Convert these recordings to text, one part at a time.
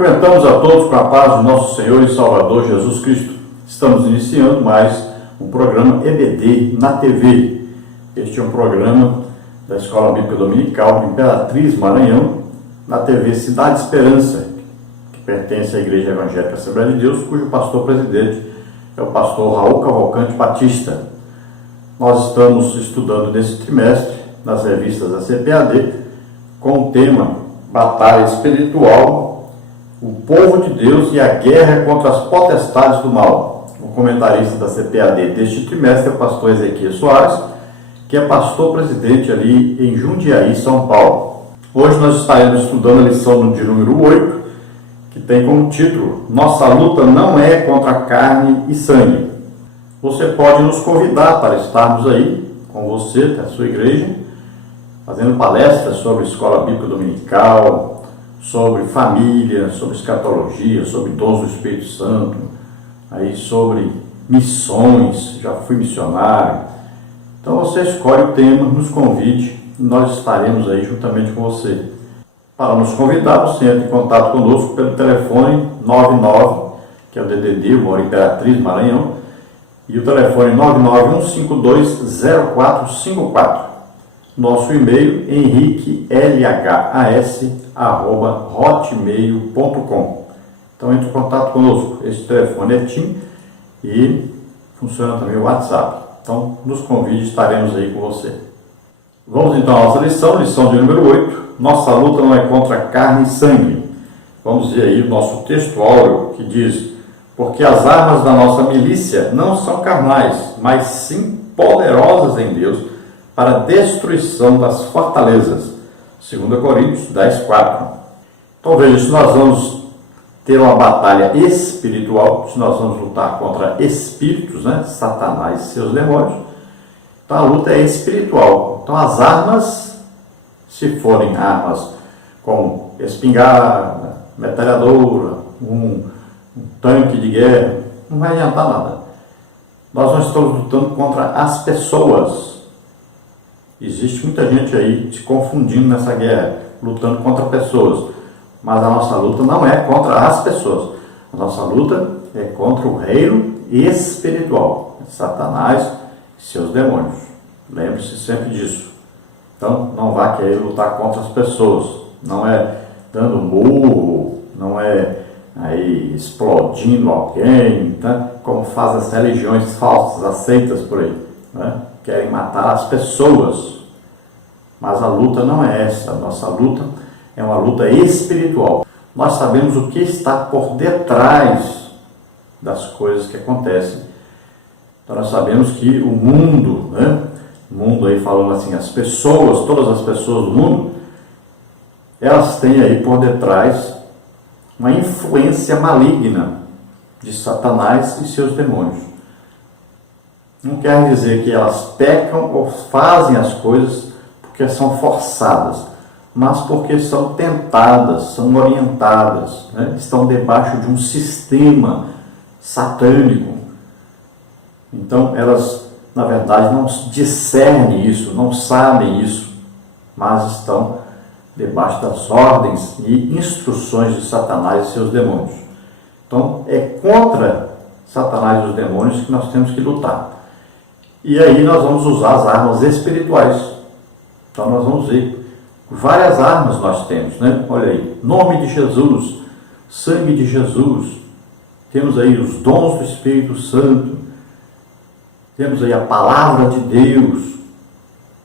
Cumprimentamos a todos com a paz do nosso Senhor e Salvador Jesus Cristo. Estamos iniciando mais um programa EBD na TV. Este é um programa da Escola Bíblica Dominical Imperatriz Maranhão, na TV Cidade Esperança, que pertence à Igreja Evangélica Assembleia de Deus, cujo pastor-presidente é o pastor Raul Cavalcante Batista. Nós estamos estudando nesse trimestre, nas revistas da CPAD, com o tema Batalha Espiritual, o povo de Deus e a guerra contra as potestades do mal. O comentarista da CPAD deste trimestre é o pastor Ezequiel Soares, que é pastor-presidente ali em Jundiaí, São Paulo. Hoje nós estaremos estudando a lição de número 8, que tem como título Nossa luta não é contra carne e sangue. Você pode nos convidar para estarmos aí com você, da sua igreja, fazendo palestras sobre escola bíblica dominical, sobre família, sobre escatologia, sobre dons do Espírito Santo, aí sobre missões, já fui missionário. Então você escolhe o tema, nos convide e nós estaremos aí juntamente com você. Para nos convidar, você entra em contato conosco pelo telefone 99, que é o DDD, eu moro em Imperatriz, Maranhão, e o telefone 991520454. Nosso e-mail henriquelhas@hotmail.com. Então entre em contato conosco. Esse telefone é TIM e funciona também o WhatsApp. Então nos convide, estaremos aí com você. Vamos então à nossa lição de número 8. Nossa luta não é contra carne e sangue. Vamos ver aí o nosso texto áureo que diz: porque as armas da nossa milícia não são carnais, mas sim poderosas em Deus para a destruição das fortalezas. 2 Coríntios 10:4. Então veja, se nós vamos ter uma batalha espiritual, se nós vamos lutar contra espíritos, Satanás e seus demônios, então a luta é espiritual. Então as armas, se forem armas como espingarda, metralhadora, um tanque de guerra, não vai adiantar nada. Nós não estamos lutando contra as pessoas. Existe muita gente aí se confundindo nessa guerra, lutando contra pessoas. Mas a nossa luta não é contra as pessoas. A nossa luta é contra o reino espiritual, Satanás e seus demônios. Lembre-se sempre disso. Então, não vá querer lutar contra as pessoas. Não é dando murro, não é aí explodindo alguém, como fazem as religiões falsas, aceitas por aí, querem matar as pessoas. Mas a luta não é essa. A nossa luta é uma luta espiritual. Nós sabemos o que está por detrás das coisas que acontecem. Então nós sabemos que o mundo, o mundo aí falando assim, as pessoas, todas as pessoas do mundo, elas têm aí por detrás uma influência maligna de Satanás e seus demônios. Não quer dizer que elas pecam ou fazem as coisas porque são forçadas, mas porque são tentadas, são orientadas, estão debaixo de um sistema satânico. Então elas, na verdade, não discernem isso, não sabem isso, mas estão debaixo das ordens e instruções de Satanás e seus demônios. Então é contra Satanás e os demônios que nós temos que lutar. E aí nós vamos usar as armas espirituais. Então nós vamos ver várias armas nós temos, Olha aí, nome de Jesus, sangue de Jesus, temos aí os dons do Espírito Santo, temos aí a palavra de Deus.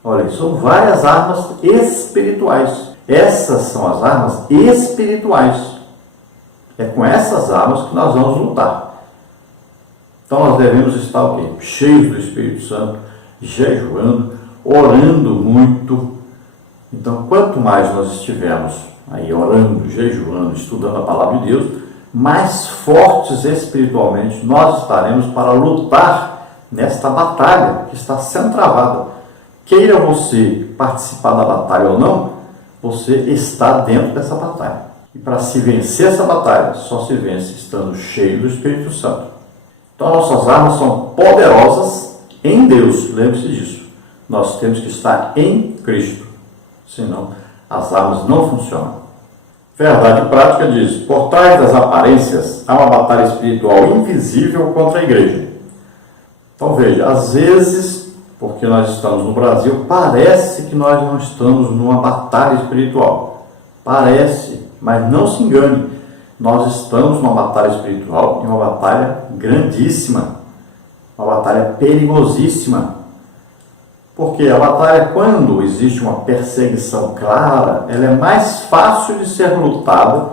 Olha aí, são várias armas espirituais. Essas são as armas espirituais. É com essas armas que nós vamos lutar. Então nós devemos estar o quê? Cheios do Espírito Santo, jejuando, orando muito. Então, quanto mais nós estivermos aí orando, jejuando, estudando a palavra de Deus, mais fortes espiritualmente nós estaremos para lutar nesta batalha que está sendo travada. Queira você participar da batalha ou não, você está dentro dessa batalha. E para se vencer essa batalha, só se vence estando cheio do Espírito Santo. Então, nossas armas são poderosas em Deus, lembre-se disso. Nós temos que estar em Cristo, senão as armas não funcionam. Verdade prática diz: por trás das aparências há uma batalha espiritual invisível contra a igreja. Então veja, às vezes, porque nós estamos no Brasil, parece que nós não estamos numa batalha espiritual. Parece, mas não se engane. Nós estamos numa batalha espiritual e uma batalha grandíssima, uma batalha perigosíssima. Porque a batalha, quando existe uma perseguição clara, ela é mais fácil de ser lutada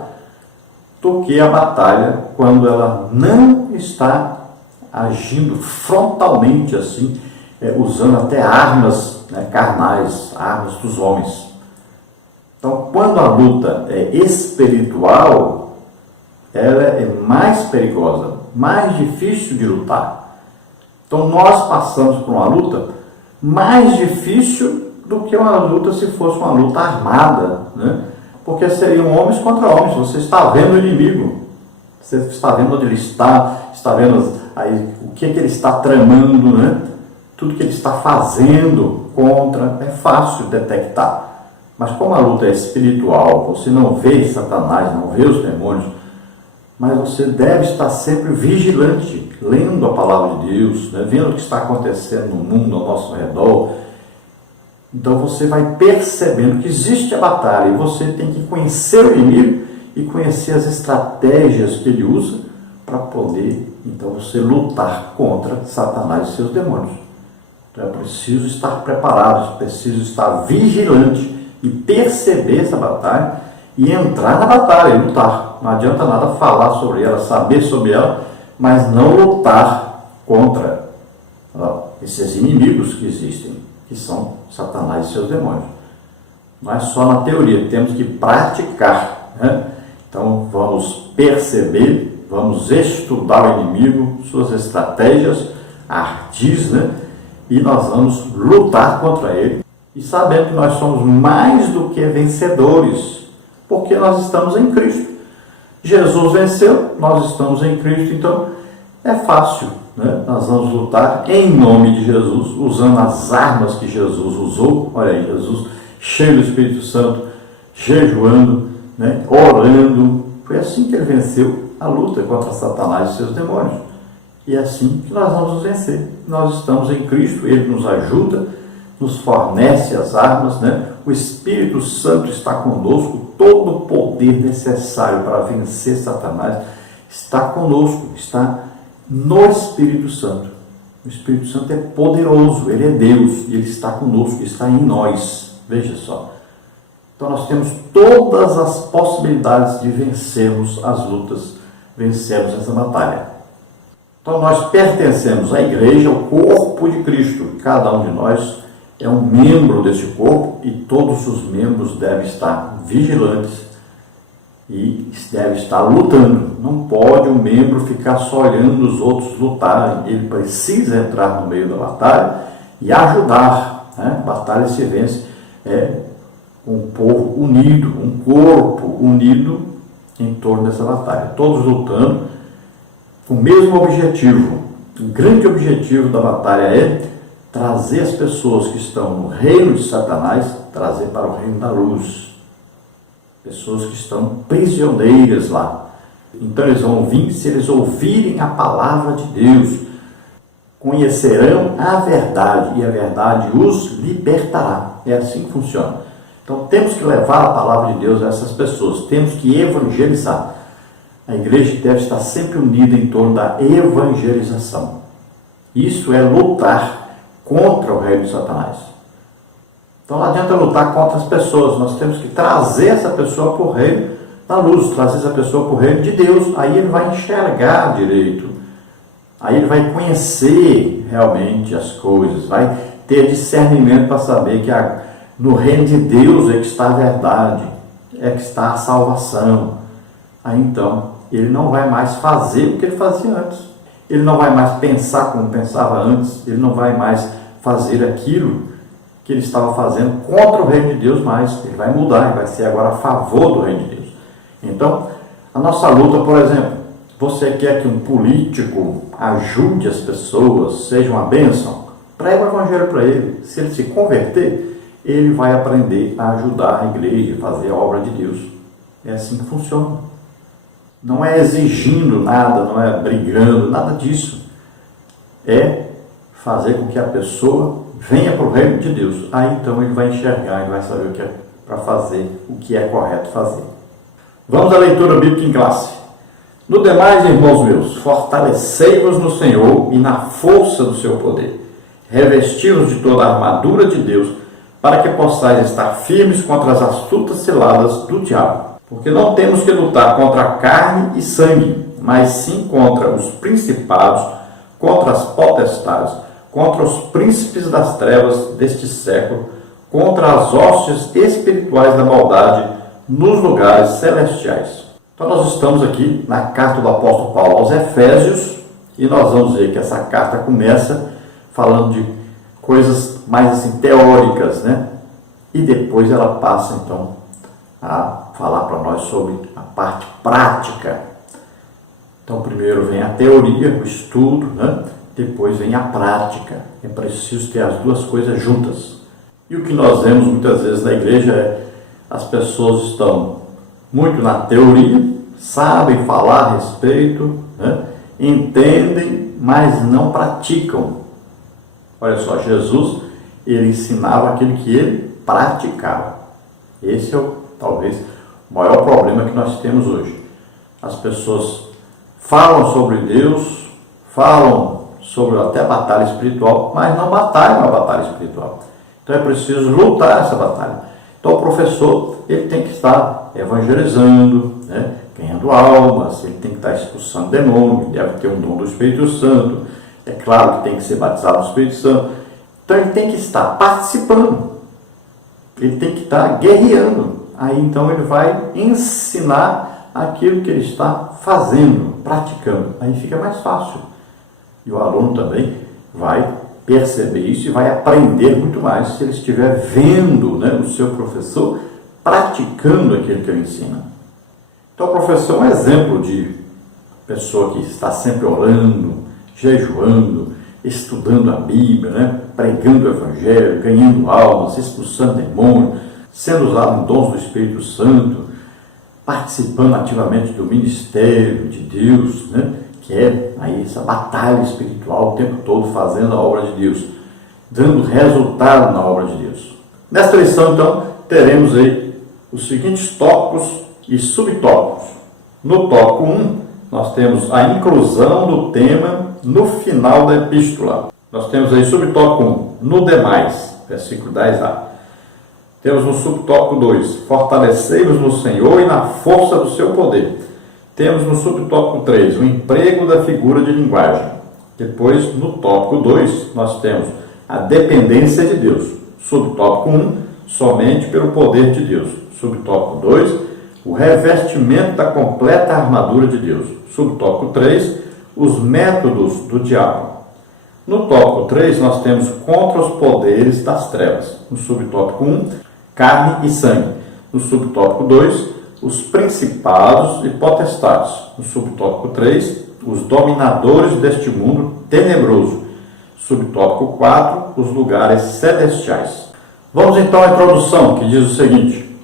do que a batalha quando ela não está agindo frontalmente assim, usando até armas, né, carnais, armas dos homens. Então, quando a luta é espiritual, ela é mais perigosa, mais difícil de lutar. Então, nós passamos por uma luta mais difícil do que uma luta se fosse uma luta armada, né? Porque seriam homens contra homens. Você está vendo o inimigo, você está vendo onde ele está vendo aí o que ele está tramando, né? Tudo que ele está fazendo contra, é fácil detectar. Mas como a luta é espiritual, você não vê Satanás, não vê os demônios, mas você deve estar sempre vigilante, lendo a palavra de Deus, né? Vendo o que está acontecendo no mundo ao nosso redor. Então você vai percebendo que existe a batalha e você tem que conhecer o inimigo e conhecer as estratégias que ele usa para poder, então, você lutar contra Satanás e seus demônios. Então é preciso estar preparado, é preciso estar vigilante e perceber essa batalha e entrar na batalha e lutar. Não adianta nada falar sobre ela, saber sobre ela, mas não lutar contra esses inimigos que existem, que são Satanás e seus demônios. Não é só na teoria, temos que praticar, né? Então vamos perceber, vamos estudar o inimigo, suas estratégias, ardis, né? E nós vamos lutar contra ele. E sabendo que nós somos mais do que vencedores, porque nós estamos em Cristo. Jesus venceu, nós estamos em Cristo, então é fácil, né? Nós vamos lutar em nome de Jesus, usando as armas que Jesus usou. Olha aí, Jesus cheio do Espírito Santo, jejuando, né? Orando. Foi assim que ele venceu a luta contra Satanás e seus demônios. E é assim que nós vamos vencer. Nós estamos em Cristo, ele nos ajuda, nos fornece as armas, né? O Espírito Santo está conosco, todo o poder necessário para vencer Satanás está conosco, está no Espírito Santo. O Espírito Santo é poderoso, ele é Deus, e ele está conosco, está em nós. Veja só. Então nós temos todas as possibilidades de vencermos as lutas, vencermos essa batalha. Então nós pertencemos à igreja, ao corpo de Cristo. Cada um de nós é um membro desse corpo e todos os membros devem estar vigilantes e devem estar lutando. Não pode um membro ficar só olhando os outros lutarem. Ele precisa entrar no meio da batalha e ajudar, né? A batalha se vence com um povo unido, um corpo unido em torno dessa batalha. Todos lutando com o mesmo objetivo. O grande objetivo da batalha é trazer as pessoas que estão no reino de Satanás, trazer para o reino da luz. Pessoas que estão prisioneiras lá. Então eles vão vir, se eles ouvirem a palavra de Deus, conhecerão a verdade e a verdade os libertará. É assim que funciona. Então temos que levar a palavra de Deus a essas pessoas, temos que evangelizar. A igreja deve estar sempre unida em torno da evangelização. Isso é lutar contra o reino de Satanás. Então não adianta lutar contra as pessoas, nós temos que trazer essa pessoa para o reino da luz, trazer essa pessoa para o reino de Deus. Aí ele vai enxergar direito, aí ele vai conhecer realmente as coisas, vai ter discernimento para saber que no reino de Deus é que está a verdade, é que está a salvação. Aí então ele não vai mais fazer o que ele fazia antes. Ele não vai mais pensar como pensava antes. Ele não vai mais fazer aquilo que ele estava fazendo contra o reino de Deus mais. Ele vai mudar, ele vai ser agora a favor do reino de Deus. Então, a nossa luta, por exemplo, você quer que um político ajude as pessoas, seja uma bênção? Prega o evangelho para ele. Se ele se converter, ele vai aprender a ajudar a igreja, fazer a obra de Deus. É assim que funciona. Não é exigindo nada, não é brigando, nada disso. É fazer com que a pessoa venha para o reino de Deus. Aí então ele vai enxergar, ele vai saber o que é para fazer, o que é correto fazer. Vamos à leitura bíblica em classe. No demais, irmãos meus, fortalecei-vos no Senhor e na força do seu poder. Revesti-vos de toda a armadura de Deus, para que possais estar firmes contra as astutas ciladas do diabo. Porque não temos que lutar contra a carne e sangue, mas sim contra os principados, contra as potestades, contra os príncipes das trevas deste século, contra as hostes espirituais da maldade nos lugares celestiais. Então nós estamos aqui na carta do apóstolo Paulo aos Efésios, e nós vamos ver que essa carta começa falando de coisas mais assim teóricas, né? E depois ela passa então a falar para nós sobre a parte prática. Então primeiro vem a teoria, o estudo, né? Depois vem a prática. É preciso ter as duas coisas juntas. E o que nós vemos muitas vezes na igreja é as pessoas estão muito na teoria, sabem falar a respeito, né? Entendem, mas não praticam. Olha só, Jesus, ele ensinava aquilo que ele praticava. Esse é talvez o maior problema que nós temos hoje. As pessoas falam sobre Deus, falam sobre até a batalha espiritual, mas não batalham a batalha espiritual. Então é preciso lutar essa batalha. Então o professor, ele tem que estar evangelizando, né? Ganhando almas, ele tem que estar expulsando demônios, deve ter um dom do Espírito Santo. É claro que tem que ser batizado no Espírito Santo. Então ele tem que estar participando. Ele tem que estar guerreando. Aí então ele vai ensinar aquilo que ele está fazendo, praticando. Aí fica mais fácil. E o aluno também vai perceber isso e vai aprender muito mais se ele estiver vendo, né, o seu professor praticando aquilo que ele ensina. Então o professor é um exemplo de pessoa que está sempre orando, jejuando, estudando a Bíblia, né? Pregando o Evangelho, ganhando almas, expulsando demônios, sendo usado em dons do Espírito Santo, participando ativamente do ministério de Deus, né? Que é aí essa batalha espiritual o tempo todo fazendo a obra de Deus, dando resultado na obra de Deus. Nesta lição, então, teremos aí os seguintes tópicos e subtópicos. No tópico 1, nós temos a inclusão do tema no final da epístola. Nós temos aí subtópico 1, no demais, versículo 10a. Temos no subtópico 2, fortalecei-vos no Senhor e na força do seu poder. Temos no subtópico 3, o emprego da figura de linguagem. Depois, no tópico 2, nós temos a dependência de Deus. Subtópico 1, somente pelo poder de Deus. Subtópico 2, o revestimento da completa armadura de Deus. Subtópico 3, os métodos do diabo. No tópico 3, nós temos contra os poderes das trevas. No subtópico 1, carne e sangue. No subtópico 2, os principados e potestades. No subtópico 3, os dominadores deste mundo tenebroso. Subtópico 4, os lugares celestiais. Vamos então à introdução, que diz o seguinte: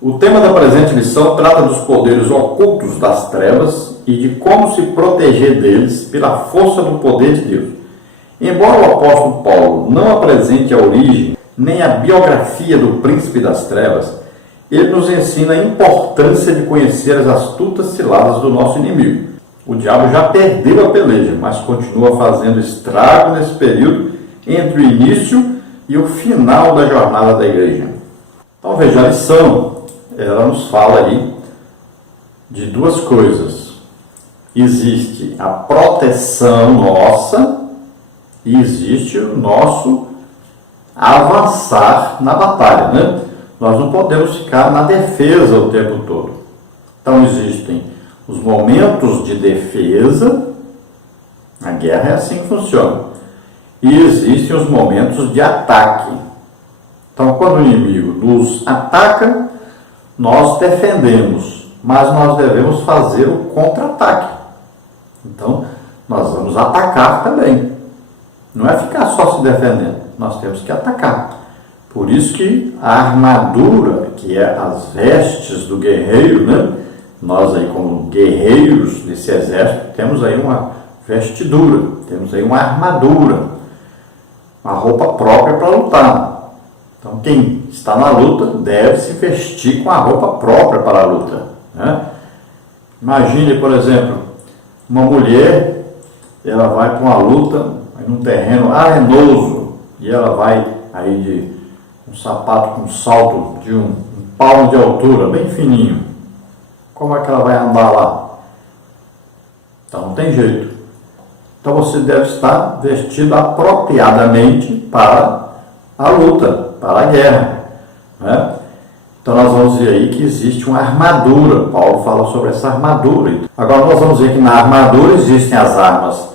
o tema da presente lição trata dos poderes ocultos das trevas e de como se proteger deles pela força do poder de Deus. Embora o apóstolo Paulo não apresente a origem nem a biografia do príncipe das trevas, ele nos ensina a importância de conhecer as astutas ciladas do nosso inimigo. O diabo já perdeu a peleja, mas continua fazendo estrago nesse período entre o início e o final da jornada da igreja. Então veja a lição, ela nos fala aí de duas coisas. Existe a proteção nossa e existe o nosso avançar na batalha, né? Nós não podemos ficar na defesa o tempo todo. Então existem os momentos de defesa, a guerra é assim que funciona, e existem os momentos de ataque. Então quando o inimigo nos ataca, nós defendemos, mas nós devemos fazer o contra-ataque. Então nós vamos atacar também. Não é ficar só se defendendo, nós temos que atacar. Por isso que a armadura, que é as vestes do guerreiro, né? Nós aí como guerreiros desse exército, temos aí uma vestidura, temos aí uma armadura, uma roupa própria para lutar. Então quem está na luta deve se vestir com a roupa própria para a luta, né? Imagine, por exemplo, uma mulher, ela vai para uma luta num terreno arenoso e ela vai aí de um sapato com salto de um palmo de altura, bem fininho. Como é que ela vai andar lá? Então não tem jeito. Então você deve estar vestido apropriadamente para a luta, para a guerra, né? Então nós vamos ver aí que existe uma armadura. Paulo fala sobre essa armadura. Agora nós vamos ver que na armadura existem as armas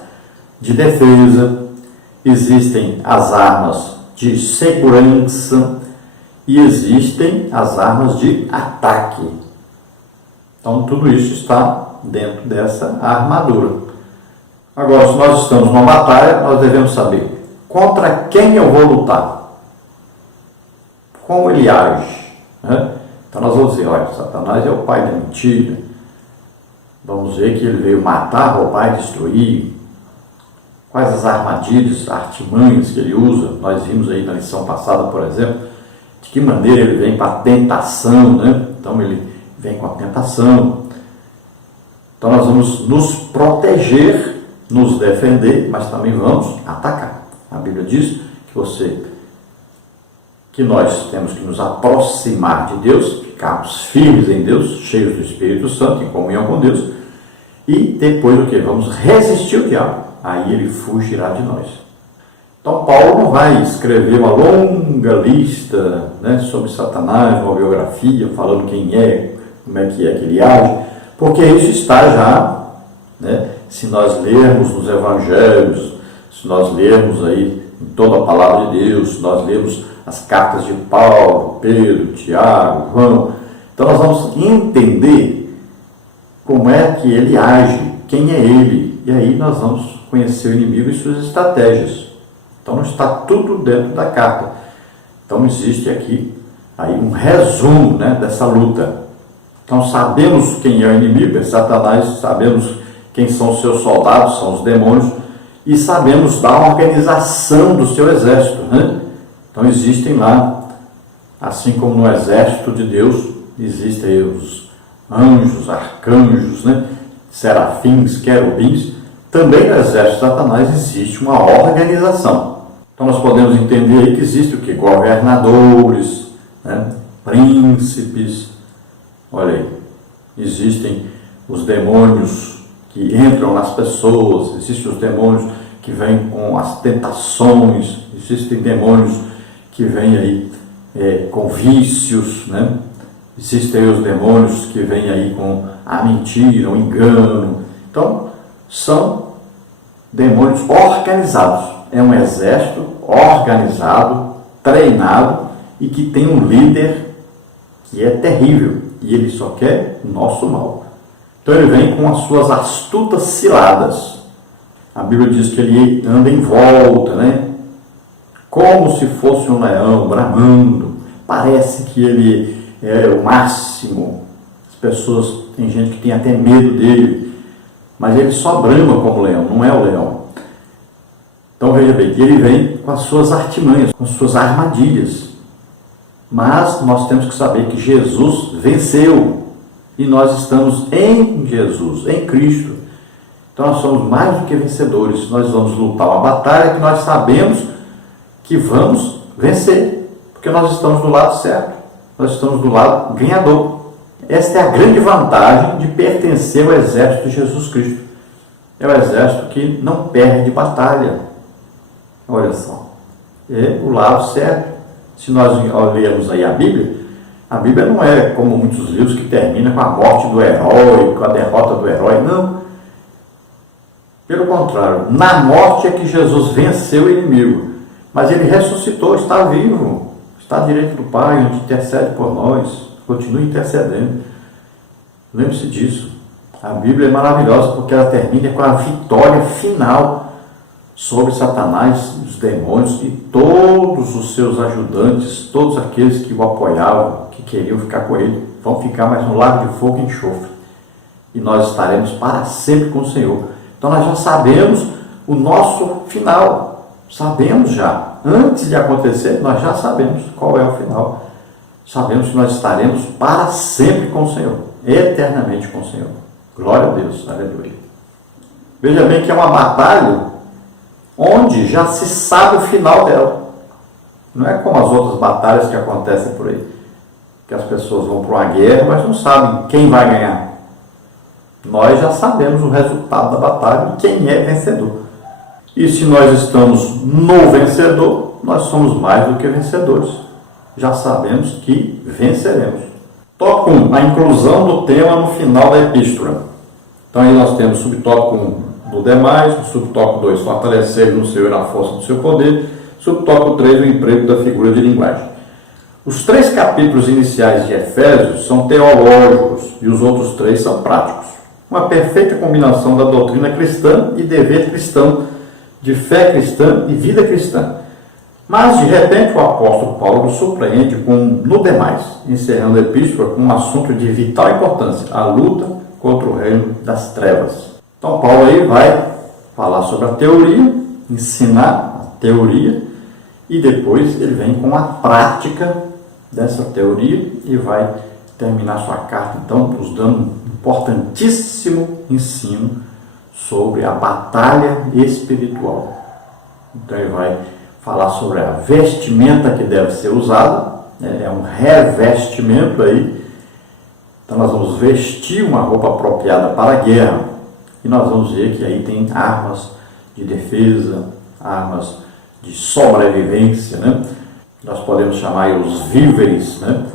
de defesa, existem as armas de segurança e existem as armas de ataque. Então tudo isso está dentro dessa armadura. Agora, se nós estamos numa batalha, nós devemos saber contra quem eu vou lutar, como ele age, né? Então nós vamos dizer, olha, Satanás é o pai da mentira. Vamos ver que ele veio matar, roubar e destruir. Quais as armadilhas, artimanhas que ele usa. Nós vimos aí na lição passada, por exemplo, de que maneira ele vem para a tentação, né? Então ele vem com a tentação. Então nós vamos nos proteger, nos defender, mas também vamos atacar. A Bíblia diz que nós temos que nos aproximar de Deus, ficarmos firmes em Deus, cheios do Espírito Santo, em comunhão com Deus, e depois o que? Vamos resistir o diabo, aí ele fugirá de nós. Então Paulo não vai escrever uma longa lista, né, sobre Satanás, uma biografia, falando quem é, como é que ele age, porque isso está já, né, se nós lermos nos evangelhos, se nós lermos aí em toda a palavra de Deus, se nós lermos as cartas de Paulo, Pedro, Tiago, João, então nós vamos entender como é que ele age, quem é ele, e aí nós vamos conhecer o inimigo e suas estratégias. Então não está tudo dentro da carta. Então existe aqui aí um resumo, né, dessa luta. Então sabemos quem é o inimigo, é Satanás, sabemos quem são os seus soldados, são os demônios, e sabemos da organização do seu exército, né? Então existem lá, assim como no exército de Deus, existem aí os anjos, arcanjos, né? Serafins, querubins. Também no exército de Satanás existe uma organização. Então nós podemos entender aí que existe o que? Governadores, né? Príncipes. Olha aí, existem os demônios que entram nas pessoas, existem os demônios que vêm com as tentações, existem demônios que vêm aí com vícios, né? Existem aí os demônios que vêm aí com a mentira, o engano. Então, são demônios organizados. É um exército organizado, treinado e que tem um líder que é terrível e ele só quer o nosso mal. Então ele vem com as suas astutas ciladas. A Bíblia diz que ele anda em volta, né? Como se fosse um leão bramando. Parece que ele é o máximo. As pessoas, tem gente que tem até medo dele, mas ele só brama como leão, não é o leão. Então veja bem, ele vem com as suas artimanhas, com as suas armadilhas. Mas nós temos que saber que Jesus venceu. E nós estamos em Jesus, em Cristo. Então nós somos mais do que vencedores. Nós vamos lutar uma batalha que nós sabemos que vamos vencer. Porque nós estamos do lado certo. Nós estamos do lado ganhador. Esta é a grande vantagem de pertencer ao exército de Jesus Cristo. É o exército que não perde batalha. Olha só. É o lado certo. Se nós lermos aí a Bíblia não é como muitos livros que termina com a morte do herói, com a derrota do herói, não. Pelo contrário, na morte é que Jesus venceu o inimigo, mas ele ressuscitou, está vivo, está à direita do Pai, onde intercede por nós, continua intercedendo. Lembre-se disso. A Bíblia é maravilhosa porque ela termina com a vitória final sobre Satanás, os demônios e todos os seus ajudantes, todos aqueles que o apoiavam, que queriam ficar com ele, vão ficar mais no lago de fogo e enxofre. E nós estaremos para sempre com o Senhor. Então nós já sabemos o nosso final. Sabemos já. Antes de acontecer, nós já sabemos qual é o final. Sabemos que nós estaremos para sempre com o Senhor. Eternamente com o Senhor. Glória a Deus. Aleluia. Veja bem que é uma batalha onde já se sabe o final dela. Não é como as outras batalhas que acontecem por aí. Que as pessoas vão para uma guerra, mas não sabem quem vai ganhar. Nós já sabemos o resultado da batalha e quem é vencedor. E se nós estamos no vencedor, nós somos mais do que vencedores. Já sabemos que venceremos. Tópico 1. A inclusão do tema no final da epístola. Então aí nós temos subtópico 1 do demais, subtópico 2, fortalecer no Senhor a força do seu poder, subtópico 3, o emprego da figura de linguagem. Os 3 capítulos iniciais de Efésios são teológicos e os outros 3 são práticos. Uma perfeita combinação da doutrina cristã e dever cristão, de fé cristã e vida cristã. Mas, de repente, o apóstolo Paulo nos surpreende no demais, encerrando a epístola com um assunto de vital importância, a luta contra o reino das trevas. Então, Paulo aí vai falar sobre a teoria, ensinar a teoria, e depois ele vem com a prática dessa teoria e vai terminar sua carta, então, nos dando um importantíssimo ensino sobre a batalha espiritual. Então, ele vai falar sobre a vestimenta que deve ser usada, é um revestimento aí. Então, nós vamos vestir uma roupa apropriada para a guerra e nós vamos ver que aí tem armas de defesa, armas de sobrevivência, né? Nós podemos chamar os víveres, né?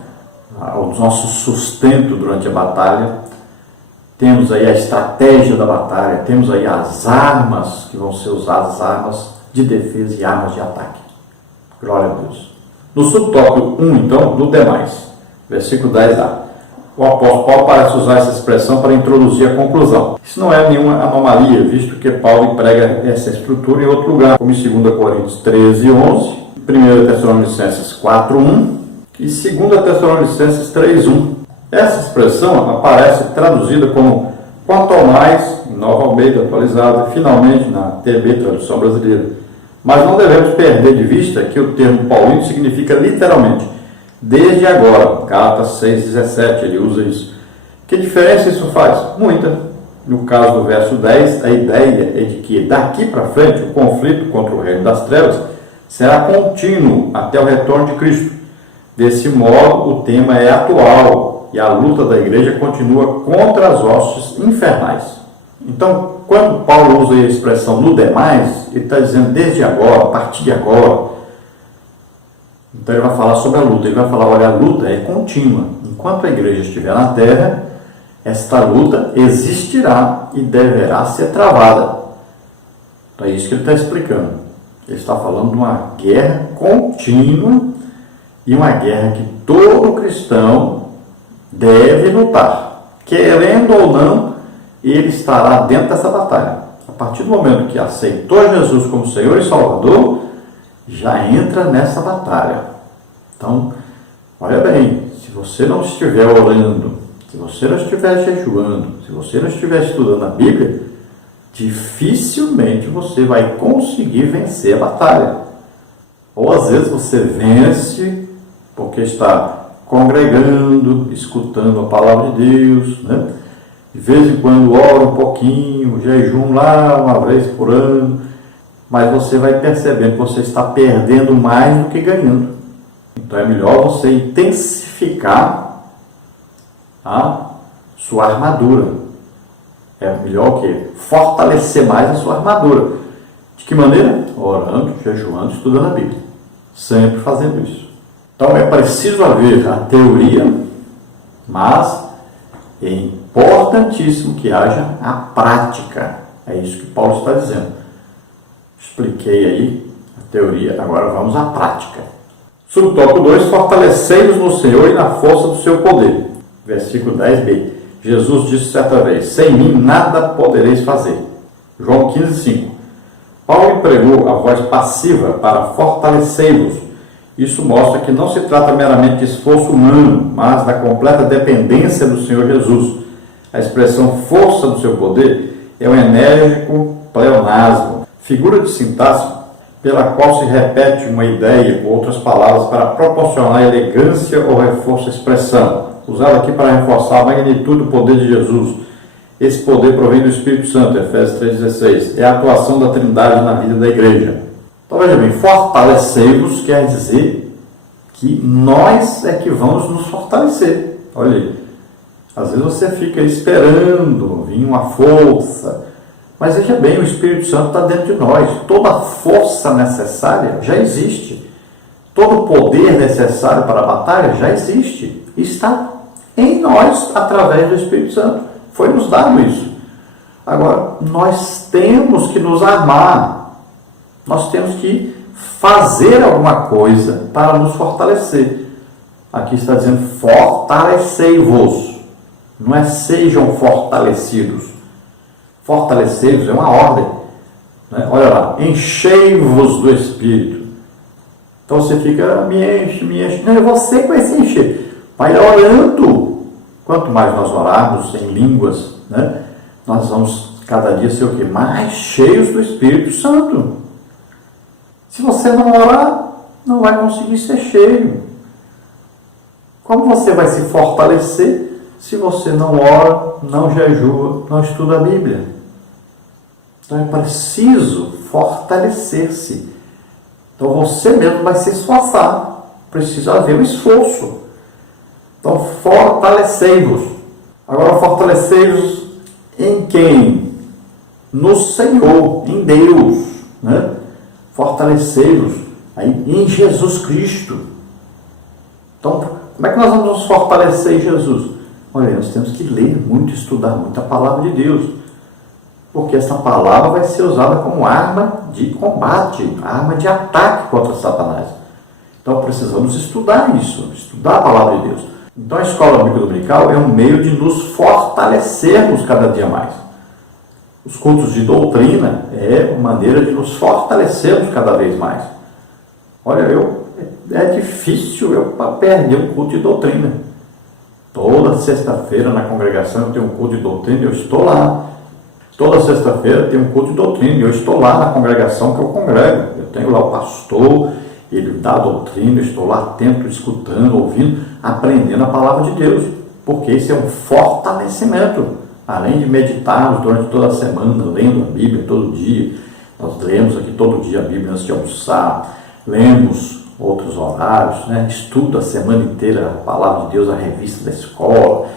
O nosso sustento durante a batalha. Temos aí a estratégia da batalha, temos aí as armas que vão ser usadas, armas de defesa e armas de ataque. Glória a Deus. No subtópico 1, então, no demais, versículo 10a, o apóstolo Paulo parece usar essa expressão para introduzir a conclusão. Isso não é nenhuma anomalia, visto que Paulo emprega essa estrutura em outro lugar, como em 2 Coríntios 13, 11, 1 Tessalonicenses 4, 1 e 2 Tessalonicenses 3, 1. Essa expressão aparece traduzida como quanto ao mais, em Nova Almeida atualizada, e finalmente na TB, tradução brasileira. Mas não devemos perder de vista que o termo paulino significa literalmente desde agora. Gálatas 6,17, ele usa isso. Que diferença isso faz? Muita. No caso do verso 10, a ideia é de que daqui para frente o conflito contra o reino das trevas será contínuo até o retorno de Cristo. Desse modo, o tema é atual e a luta da igreja continua contra as hostes infernais. Então, quando Paulo usa a expressão no demais, ele está dizendo desde agora, a partir de agora. Então ele vai falar sobre a luta, ele vai falar, olha, a luta é contínua. Enquanto a igreja estiver na terra, esta luta existirá e deverá ser travada. Então é isso que ele está explicando. Ele está falando de uma guerra contínua e uma guerra que todo cristão deve lutar. Querendo ou não, ele estará dentro dessa batalha. A partir do momento que aceitou Jesus como Senhor e Salvador, já entra nessa batalha. Então, olha bem, se você não estiver orando, se você não estiver jejuando, se você não estiver estudando a Bíblia, dificilmente você vai conseguir vencer a batalha. Ou às vezes você vence porque está congregando, escutando a palavra de Deus, né? De vez em quando ora um pouquinho, jejum lá uma vez por ano, mas você vai percebendo que você está perdendo mais do que ganhando. Então é melhor você intensificar a sua armadura. É melhor o quê? Fortalecer mais a sua armadura. De que maneira? Orando, jejuando, estudando a Bíblia. Sempre fazendo isso. Então é preciso haver a teoria, mas é importantíssimo que haja a prática. É isso que Paulo está dizendo. Expliquei aí a teoria, agora vamos à prática. Subtópico 2, fortalecei-nos no Senhor e na força do seu poder. Versículo 10b. Jesus disse certa vez, sem mim nada podereis fazer. João 15,5. Paulo empregou a voz passiva para fortalecê-los. Isso mostra que não se trata meramente de esforço humano, mas da completa dependência do Senhor Jesus. A expressão força do seu poder é um enérgico pleonasmo, figura de sintaxe pela qual se repete uma ideia com outras palavras para proporcionar elegância ou reforço à expressão, usado aqui para reforçar a magnitude do poder de Jesus. Esse poder provém do Espírito Santo, Efésios 3,16. É a atuação da Trindade na vida da igreja. Então, veja bem, fortalecei-vos quer dizer que nós é que vamos nos fortalecer. Olha aí, às vezes você fica esperando vir uma força, mas veja bem, o Espírito Santo está dentro de nós. Toda a força necessária já existe. Todo o poder necessário para a batalha já existe. Está em nós através do Espírito Santo. Foi nos dado isso. Agora, nós temos que nos armar. Nós temos que fazer alguma coisa para nos fortalecer. Aqui está dizendo fortalecei-vos. Não é sejam fortalecidos. Fortalecei-vos é uma ordem. Né? Olha lá, enchei-vos do Espírito. Então você fica, me enche, me enche. Não, é você que vai se encher. Vai orando. Quanto mais nós orarmos em línguas, né? Nós vamos cada dia ser o quê? Mais cheios do Espírito Santo. Se você não orar, não vai conseguir ser cheio. Como você vai se fortalecer se você não ora, não jejua, não estuda a Bíblia? Então é preciso fortalecer-se. Então você mesmo vai se esforçar. Precisa haver um esforço. Então fortalecei-vos. Agora fortalecei-vos em quem? No Senhor, em Deus. Né? Fortalecei-vos em Jesus Cristo. Então, como é que nós vamos nos fortalecer em Jesus? Olha, nós temos que ler muito, estudar muito a palavra de Deus. Porque essa palavra vai ser usada como arma de combate, arma de ataque contra Satanás. Então precisamos estudar isso, estudar a palavra de Deus. Então a escola bíblica dominical é um meio de nos fortalecermos cada dia mais. Os cultos de doutrina é uma maneira de nos fortalecermos cada vez mais. Olha, é difícil eu perder um culto de doutrina. Toda sexta-feira na congregação eu tenho um culto de doutrina e eu estou lá. Toda sexta-feira tem um culto de doutrina e eu estou lá na congregação que eu congrego. Eu tenho lá o pastor, ele dá a doutrina, eu estou lá atento, escutando, ouvindo, aprendendo a palavra de Deus. Porque isso é um fortalecimento. Além de meditarmos durante toda a semana, lendo a Bíblia todo dia. Nós lemos aqui todo dia a Bíblia antes de almoçar. Lemos outros horários, né? Estudo a semana inteira a palavra de Deus, a revista da escola.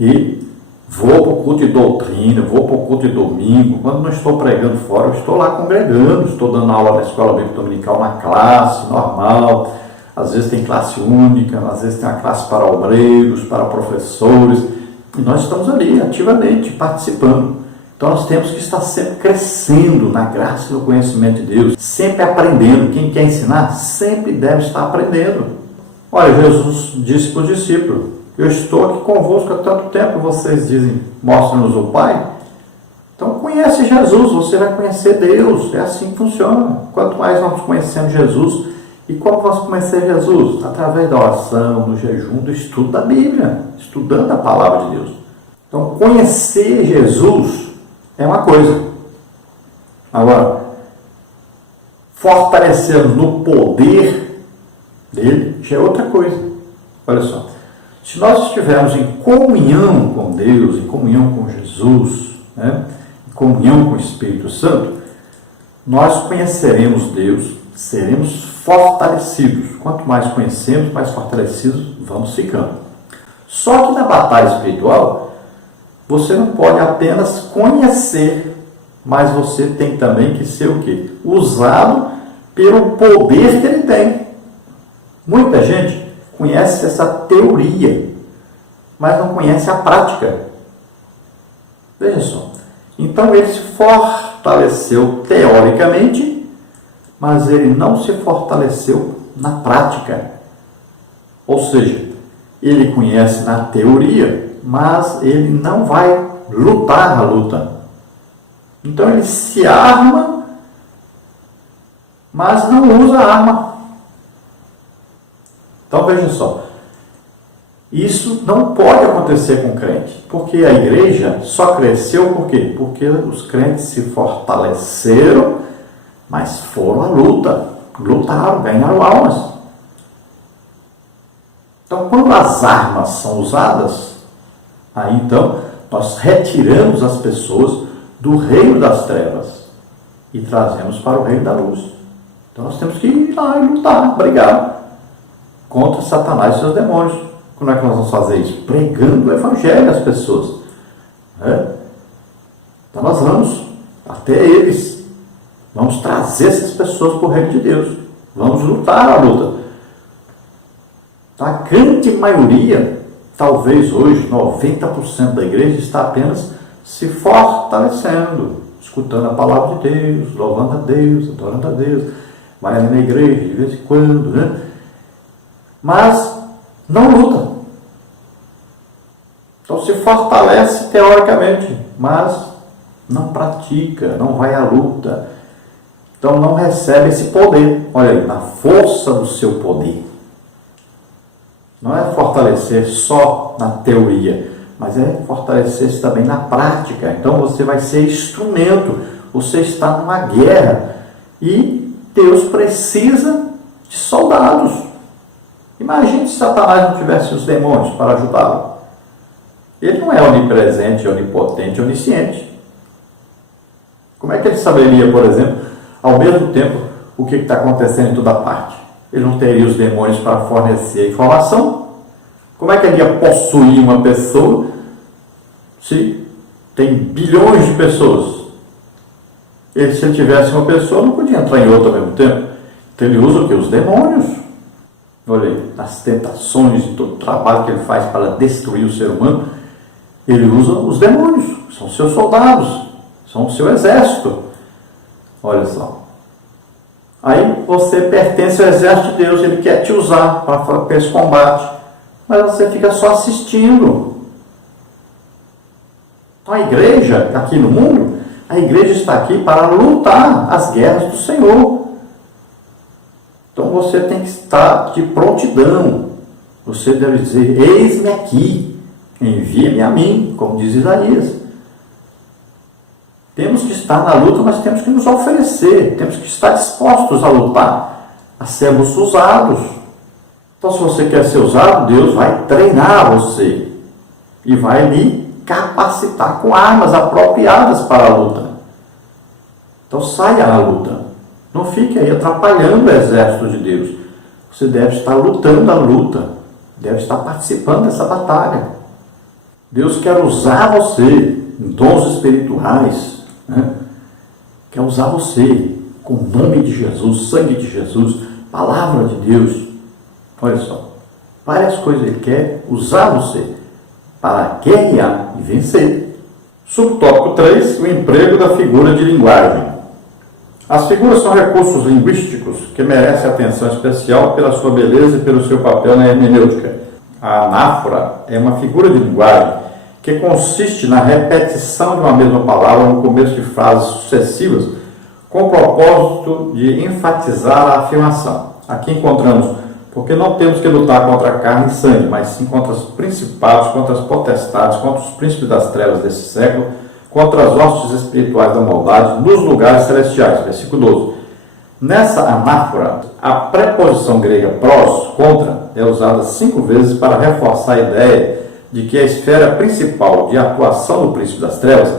E vou para o culto de doutrina, vou para o culto de domingo. Quando não estou pregando fora, eu estou lá congregando, estou dando aula na escola bíblica dominical, na classe normal. Às vezes tem classe única, às vezes tem uma classe para obreiros, para professores. E nós estamos ali ativamente participando. Então nós temos que estar sempre crescendo na graça e no conhecimento de Deus, sempre aprendendo. Quem quer ensinar sempre deve estar aprendendo. Olha, Jesus disse para os discípulos: eu estou aqui convosco há tanto tempo, vocês dizem, mostra-nos o Pai. Então conhece Jesus, você vai conhecer Deus, é assim que funciona. Quanto mais nós conhecemos Jesus, e como vamos conhecer Jesus? Através da oração, do jejum, do estudo da Bíblia, estudando a palavra de Deus. Então conhecer Jesus é uma coisa. Agora, fortalecer no poder dele já é outra coisa. Olha só. Se nós estivermos em comunhão com Deus, em comunhão com Jesus, né, em comunhão com o Espírito Santo, nós conheceremos Deus, seremos fortalecidos. Quanto mais conhecemos, mais fortalecidos vamos ficando. Só que na batalha espiritual, você não pode apenas conhecer, mas você tem também que ser o quê? Usado pelo poder que ele tem. Muita gente conhece essa teoria, mas não conhece a prática. Veja só. Então ele se fortaleceu teoricamente, mas ele não se fortaleceu na prática. Ou seja, ele conhece na teoria, mas ele não vai lutar a luta. Então ele se arma mas não usa arma. Então veja só, isso não pode acontecer com o crente, porque a igreja só cresceu por quê? Porque os crentes se fortaleceram, mas foram à luta, lutaram, ganharam almas. Então, quando as armas são usadas, aí então nós retiramos as pessoas do reino das trevas e trazemos para o reino da luz. Então nós temos que ir lá e lutar, brigar contra Satanás e seus demônios. Como é que nós vamos fazer isso? Pregando o evangelho às pessoas. Então nós vamos até eles. Vamos trazer essas pessoas para o reino de Deus. Vamos lutar a luta. A grande maioria, talvez hoje 90% da igreja, está apenas se fortalecendo, escutando a palavra de Deus, louvando a Deus, adorando a Deus, vai ali na igreja de vez em quando, né? Mas não luta. Então se fortalece teoricamente, mas não pratica, não vai à luta. Então não recebe esse poder. Olha aí, na força do seu poder. Não é fortalecer só na teoria, mas é fortalecer-se também na prática. Então você vai ser instrumento, você está numa guerra e Deus precisa de soldados. Imagine se Satanás não tivesse os demônios para ajudá-lo. Ele não é onipresente, onipotente, onisciente. Como é que ele saberia, por exemplo, ao mesmo tempo, o que está acontecendo em toda parte? Ele não teria os demônios para fornecer informação? Como é que ele ia possuir uma pessoa se tem bilhões de pessoas? Se ele tivesse uma pessoa, não podia entrar em outra ao mesmo tempo. Então ele usa o quê? Os demônios. Olha aí, nas tentações e todo o trabalho que ele faz para destruir o ser humano, ele usa os demônios, são seus soldados, são o seu exército. Olha só. Aí você pertence ao exército de Deus, ele quer te usar para esse combate, mas você fica só assistindo. Então a igreja, aqui no mundo, a igreja está aqui para lutar as guerras do Senhor. Então você tem que estar de prontidão. Você deve dizer, eis-me aqui, envia-me a mim, como diz Isaías. Temos que estar na luta, mas temos que nos oferecer, temos que estar dispostos a lutar, a sermos usados. Então, se você quer ser usado, Deus vai treinar você e vai lhe capacitar com armas apropriadas para a luta. Então, saia à luta. Não fique aí atrapalhando o exército de Deus. Você deve estar lutando a luta, deve estar participando dessa batalha. Deus quer usar você em dons espirituais, né? Quer usar você com o nome de Jesus, sangue de Jesus, palavra de Deus. Olha só, várias coisas ele quer usar você para guerrear e vencer. Subtópico 3, o emprego da figura de linguagem. As figuras são recursos linguísticos que merecem atenção especial pela sua beleza e pelo seu papel na hermenêutica. A anáfora é uma figura de linguagem que consiste na repetição de uma mesma palavra no começo de frases sucessivas com o propósito de enfatizar a afirmação. Aqui encontramos, porque não temos que lutar contra a carne e sangue, mas sim contra os principados, contra as potestades, contra os príncipes das trevas desse século, contra as hostes espirituais da maldade nos lugares celestiais. Versículo 12. Nessa anáfora, a preposição grega pros, contra, é usada 5 vezes para reforçar a ideia de que a esfera principal de atuação do príncipe das trevas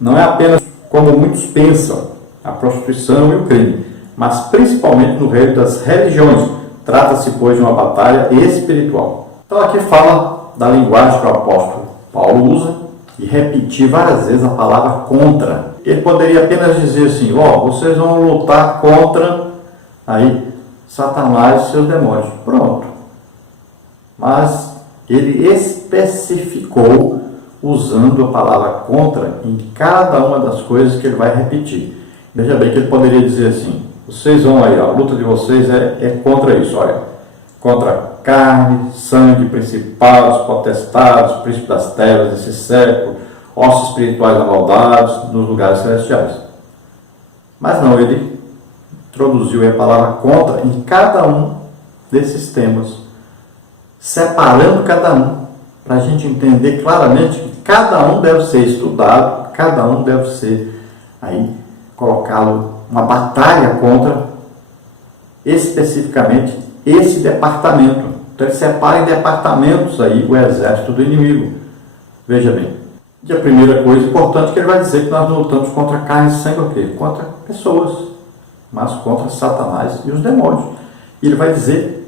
não é apenas, como muitos pensam, a prostituição e o crime, mas principalmente no reino das religiões. Trata-se, pois, de uma batalha espiritual. Então aqui fala da linguagem que o apóstolo Paulo usa e repetir várias vezes a palavra contra. Ele poderia apenas dizer assim, vocês vão lutar contra aí Satanás e seus demônios. Pronto. Mas ele especificou usando a palavra contra em cada uma das coisas que ele vai repetir. Veja bem que ele poderia dizer assim, vocês vão aí, a luta de vocês é contra isso, olha, contra carne, sangue, principados, potestades, príncipes das trevas desse século, ossos espirituais da maldade nos lugares celestiais. Mas não, ele introduziu a palavra contra em cada um desses temas, separando cada um, para a gente entender claramente que cada um deve ser estudado, cada um deve ser aí colocado uma batalha contra especificamente esse departamento. Então ele separa em departamentos aí o exército do inimigo. Veja bem. E a primeira coisa importante que ele vai dizer que nós não lutamos contra carne e sangue, o quê? Contra pessoas, mas contra Satanás e os demônios. E ele vai dizer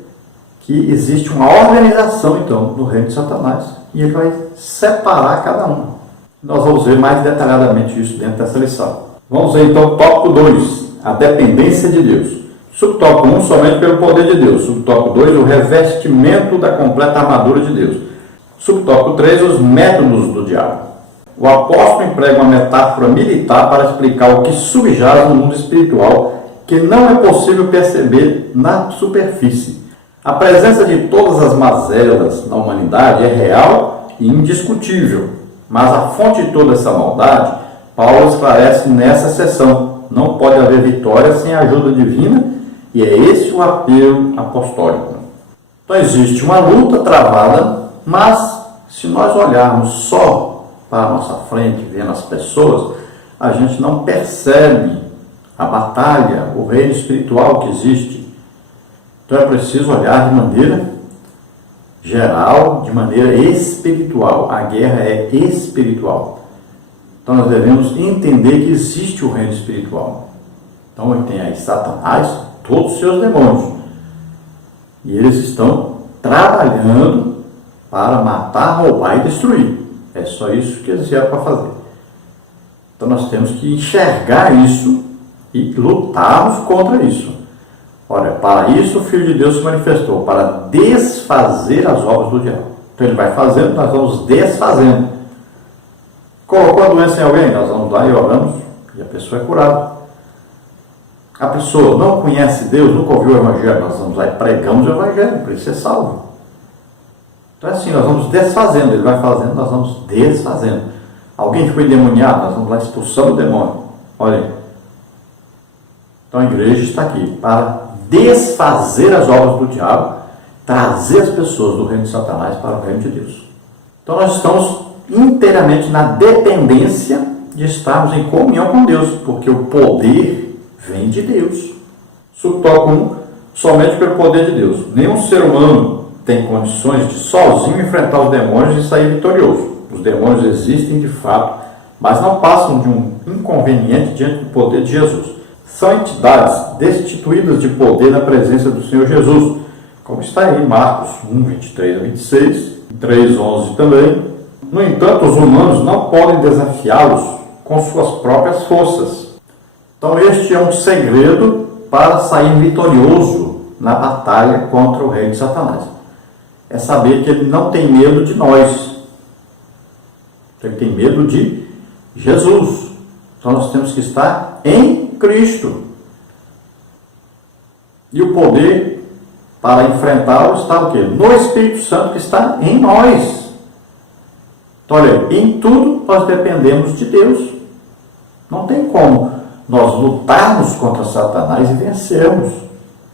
que existe uma organização, então, no reino de Satanás, e ele vai separar cada um. Nós vamos ver mais detalhadamente isso dentro dessa lição. Vamos ver, então, tópico 2, a dependência de Deus. Subtópico 1, somente pelo poder de Deus. Subtópico 2, o revestimento da completa armadura de Deus. Subtópico 3, os métodos do diabo. O apóstolo emprega uma metáfora militar para explicar o que subjaz no mundo espiritual, que não é possível perceber na superfície. A presença de todas as mazelas na humanidade é real e indiscutível, mas a fonte de toda essa maldade, Paulo esclarece nessa seção. Não pode haver vitória sem a ajuda divina, e é esse o apelo apostólico. Então existe uma luta travada, mas se nós olharmos só para a nossa frente, vendo as pessoas, a gente não percebe a batalha, o reino espiritual que existe. Então é preciso olhar de maneira geral, de maneira espiritual. A guerra é espiritual. Então nós devemos entender que existe o reino espiritual. Então ele tem aí Satanás, todos os seus demônios. E eles estão trabalhando para matar, roubar e destruir. É só isso que eles vieram para fazer. Então nós temos que enxergar isso e lutarmos contra isso. Olha, para isso o Filho de Deus se manifestou, para desfazer as obras do diabo. Então ele vai fazendo, nós vamos desfazendo. Colocou a doença em alguém, nós vamos lá e oramos, e a pessoa é curada. A pessoa não conhece Deus, nunca ouviu o Evangelho, nós vamos lá e pregamos o Evangelho, para ele ser salvo. Então é assim, nós vamos desfazendo, ele vai fazendo, nós vamos desfazendo. Alguém ficou endemoniado, nós vamos lá expulsando o demônio. Olha aí. Então a igreja está aqui para desfazer as obras do diabo, trazer as pessoas do reino de Satanás para o reino de Deus. Então nós estamos inteiramente na dependência de estarmos em comunhão com Deus, porque o poder vem de Deus. Subtópico 1, somente pelo poder de Deus. Nenhum ser humano tem condições de sozinho enfrentar os demônios e sair vitorioso. Os demônios existem de fato, mas não passam de um inconveniente diante do poder de Jesus. São entidades destituídas de poder na presença do Senhor Jesus, como está aí em Marcos 1, 23 a 26, 3, 11 também. No entanto, os humanos não podem desafiá-los com suas próprias forças. Então este é um segredo para sair vitorioso na batalha contra o rei de Satanás. É saber que ele não tem medo de nós. Ele tem medo de Jesus. Então nós temos que estar em Cristo. E o poder para enfrentá-lo está o quê? No Espírito Santo que está em nós. Então, olha, em tudo nós dependemos de Deus. Não tem como nós lutarmos contra Satanás e vencermos.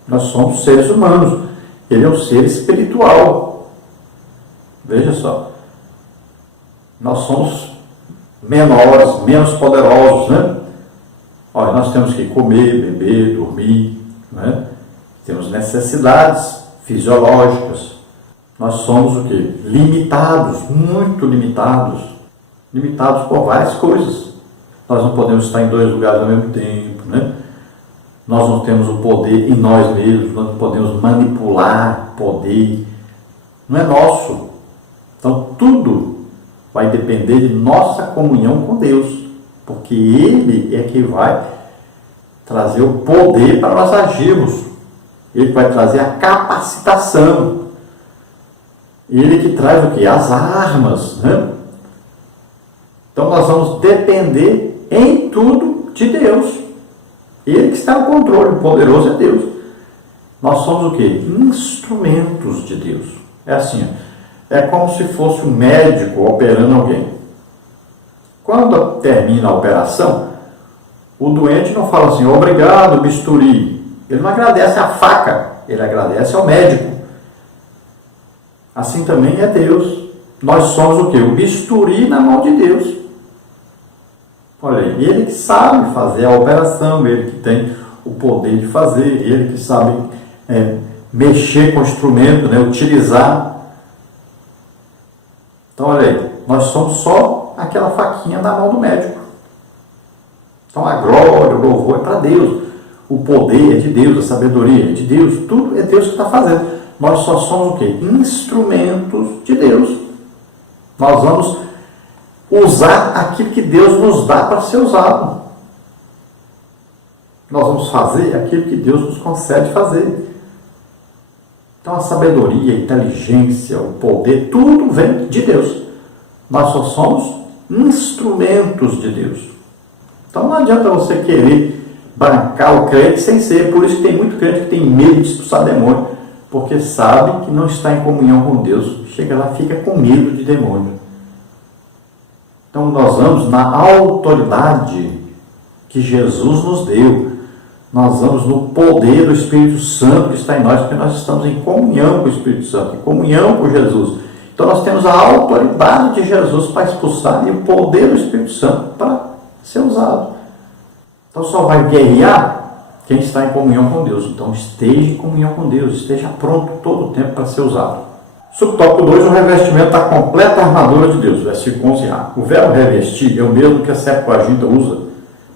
Nós somos seres humanos. Ele é um ser espiritual. Veja só. Nós somos menores, menos poderosos, né? Olha, nós temos que comer, beber, dormir, né? Temos necessidades fisiológicas. Nós somos o quê? Limitados, muito limitados. Limitados por várias coisas. Nós não podemos estar em dois lugares ao mesmo tempo, né? Nós não temos o poder em nós mesmos, nós não podemos manipular poder. Não é nosso. Então, tudo vai depender de nossa comunhão com Deus, porque Ele é que vai trazer o poder para nós agirmos. Ele vai trazer a capacitação. Ele que traz o quê? As armas, né? Então nós vamos depender em tudo de Deus. Ele que está no controle, o poderoso é Deus. Nós somos o quê? Instrumentos de Deus. É assim, é como se fosse um médico operando alguém. Quando termina a operação, o doente não fala assim, obrigado, bisturi. Ele não agradece à faca, ele agradece ao médico. Assim também é Deus. Nós somos o quê? O bisturi na mão de Deus. Olha aí, ele que sabe fazer a operação, ele que tem o poder de fazer, ele que sabe mexer com o instrumento, né, utilizar. Então, olha aí, nós somos só aquela faquinha na mão do médico. Então, a glória, o louvor é para Deus. O poder é de Deus, a sabedoria é de Deus, tudo é Deus que está fazendo. Nós só somos o quê? Instrumentos de Deus. Nós vamos usar aquilo que Deus nos dá para ser usado. Nós vamos fazer aquilo que Deus nos concede fazer. Então a sabedoria, a inteligência, o poder, tudo vem de Deus. Nós só somos instrumentos de Deus. Então não adianta você querer bancar o crente sem ser. Por isso que tem muito crente que tem medo de expulsar demônio, porque sabe que não está em comunhão com Deus. Chega lá, fica com medo de demônio. Então nós vamos na autoridade que Jesus nos deu. Nós vamos no poder do Espírito Santo que está em nós, porque nós estamos em comunhão com o Espírito Santo, em comunhão com Jesus. Então nós temos a autoridade de Jesus para expulsar e o poder do Espírito Santo para ser usado. Então só vai guerrear quem está em comunhão com Deus. Então esteja em comunhão com Deus, esteja pronto todo o tempo para ser usado. Subtópico 2, o revestimento da completa armadura de Deus, versículo 11a. O verbo revestir é o mesmo que a Septuaginta usa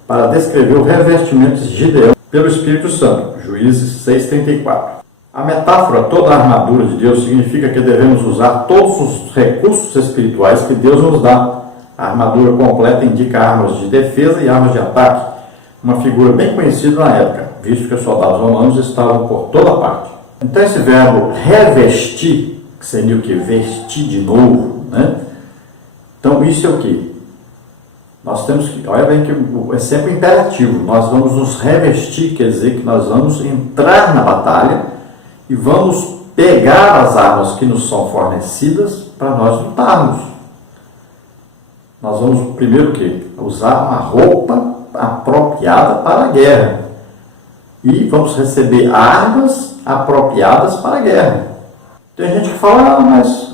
para descrever o revestimento de Gideão pelo Espírito Santo, Juízes 6,34. A metáfora toda a armadura de Deus significa que devemos usar todos os recursos espirituais que Deus nos dá. A armadura completa indica armas de defesa e armas de ataque, uma figura bem conhecida na época, visto que os soldados romanos estavam por toda parte. Então esse verbo revestir, que seria o que? Vestir de novo, né? Então isso é o que? Nós temos que, olha bem que é sempre imperativo, nós vamos nos revestir, quer dizer que nós vamos entrar na batalha e vamos pegar as armas que nos são fornecidas para nós lutarmos. Nós vamos primeiro o quê? Usar uma roupa apropriada para a guerra. E vamos receber armas apropriadas para a guerra. Tem gente que fala, mas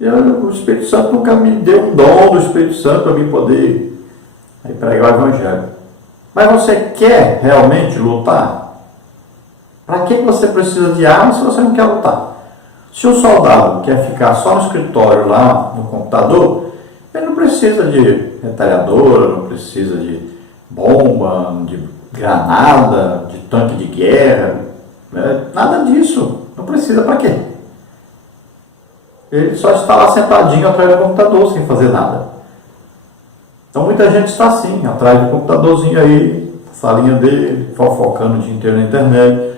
o Espírito Santo nunca me deu um dom do Espírito Santo para mim poder pregar o Evangelho. Mas você quer realmente lutar? Para que você precisa de armas se você não quer lutar? Se o soldado quer ficar só no escritório, lá no computador, ele não precisa de retalhadora, não precisa de bomba, de granada, de tanque de guerra, né? Nada disso. Não precisa. Para quê? Ele só está lá sentadinho atrás do computador, sem fazer nada. Então muita gente está assim, atrás do computadorzinho aí, salinha dele, fofocando o dia inteiro na internet.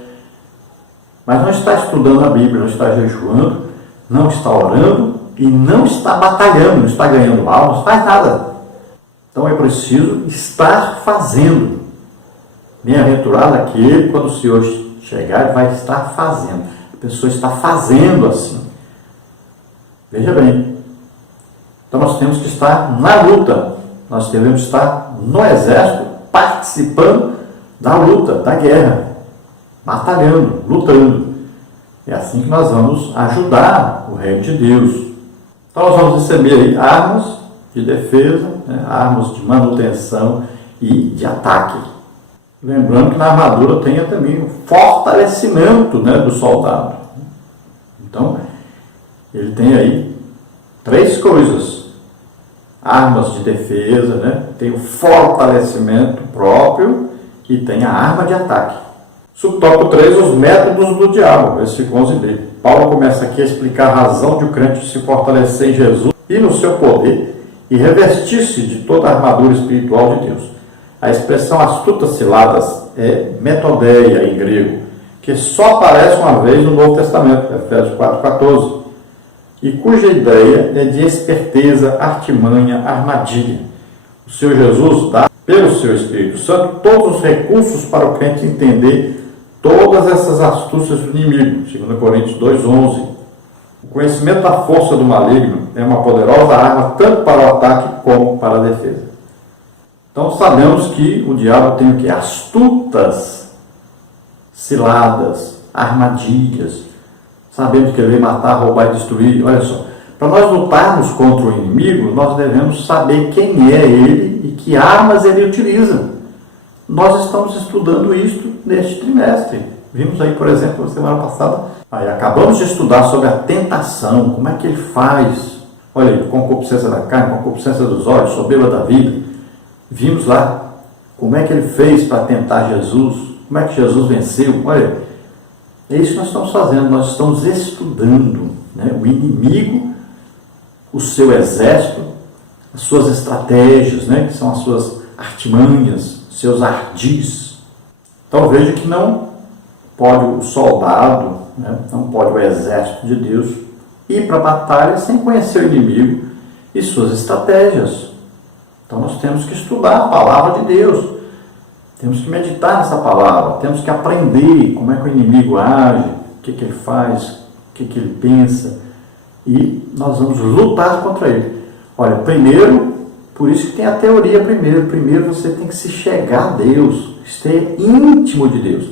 Mas não está estudando a Bíblia, não está jejuando, não está orando e não está batalhando, não está ganhando almas, não faz nada. Então é preciso estar fazendo. Bem-aventurado aquele quando o Senhor chegar, ele vai estar fazendo. A pessoa está fazendo assim. Veja bem. Então nós temos que estar na luta. Nós devemos estar no exército, participando da luta, da guerra, batalhando, lutando. É assim que nós vamos ajudar o reino de Deus. Então nós vamos receber aí armas de defesa, né, armas de manutenção e de ataque. Lembrando que na armadura tem também o fortalecimento, né, do soldado. Então, ele tem aí 3 coisas. Armas de defesa, né, tem o fortalecimento próprio e tem a arma de ataque. Subtópico 3, os métodos do diabo, versículo 11b. Paulo começa aqui a explicar a razão de o crente se fortalecer em Jesus e no seu poder e revestir-se de toda a armadura espiritual de Deus. A expressão astutas ciladas é metodeia em grego, que só aparece uma vez no Novo Testamento, Efésios 4,14, e cuja ideia é de esperteza, artimanha, armadilha. O Senhor Jesus dá, pelo seu Espírito Santo, todos os recursos para o crente entender todas essas astúcias do inimigo, 2 Coríntios 2,11. O conhecimento da força do maligno é uma poderosa arma tanto para o ataque como para a defesa. Então sabemos que o diabo tem o que? Astutas ciladas, armadilhas. Sabemos que ele veio matar, roubar e destruir. Olha só, para nós lutarmos contra o inimigo, nós devemos saber quem é ele e que armas ele utiliza. Nós estamos estudando isso neste trimestre. Vimos aí, por exemplo, semana passada, acabamos de estudar sobre a tentação, como é que ele faz. Olha aí, concupiscência da carne, concupiscência dos olhos, soberba da vida. Vimos lá como é que ele fez para tentar Jesus, como é que Jesus venceu. Olha, é isso que nós estamos fazendo, nós estamos estudando, né, o inimigo, o seu exército, as suas estratégias, né, que são as suas artimanhas, seus ardis. Então veja que não pode o soldado, né, não pode o exército de Deus ir para a batalha sem conhecer o inimigo e suas estratégias. Então nós temos que estudar a palavra de Deus, temos que meditar nessa palavra, temos que aprender como é que o inimigo age, o que ele faz, o que ele pensa, e nós vamos lutar contra ele. Olha, primeiro, por isso que tem a teoria primeiro você tem que se chegar a Deus, ser íntimo de Deus.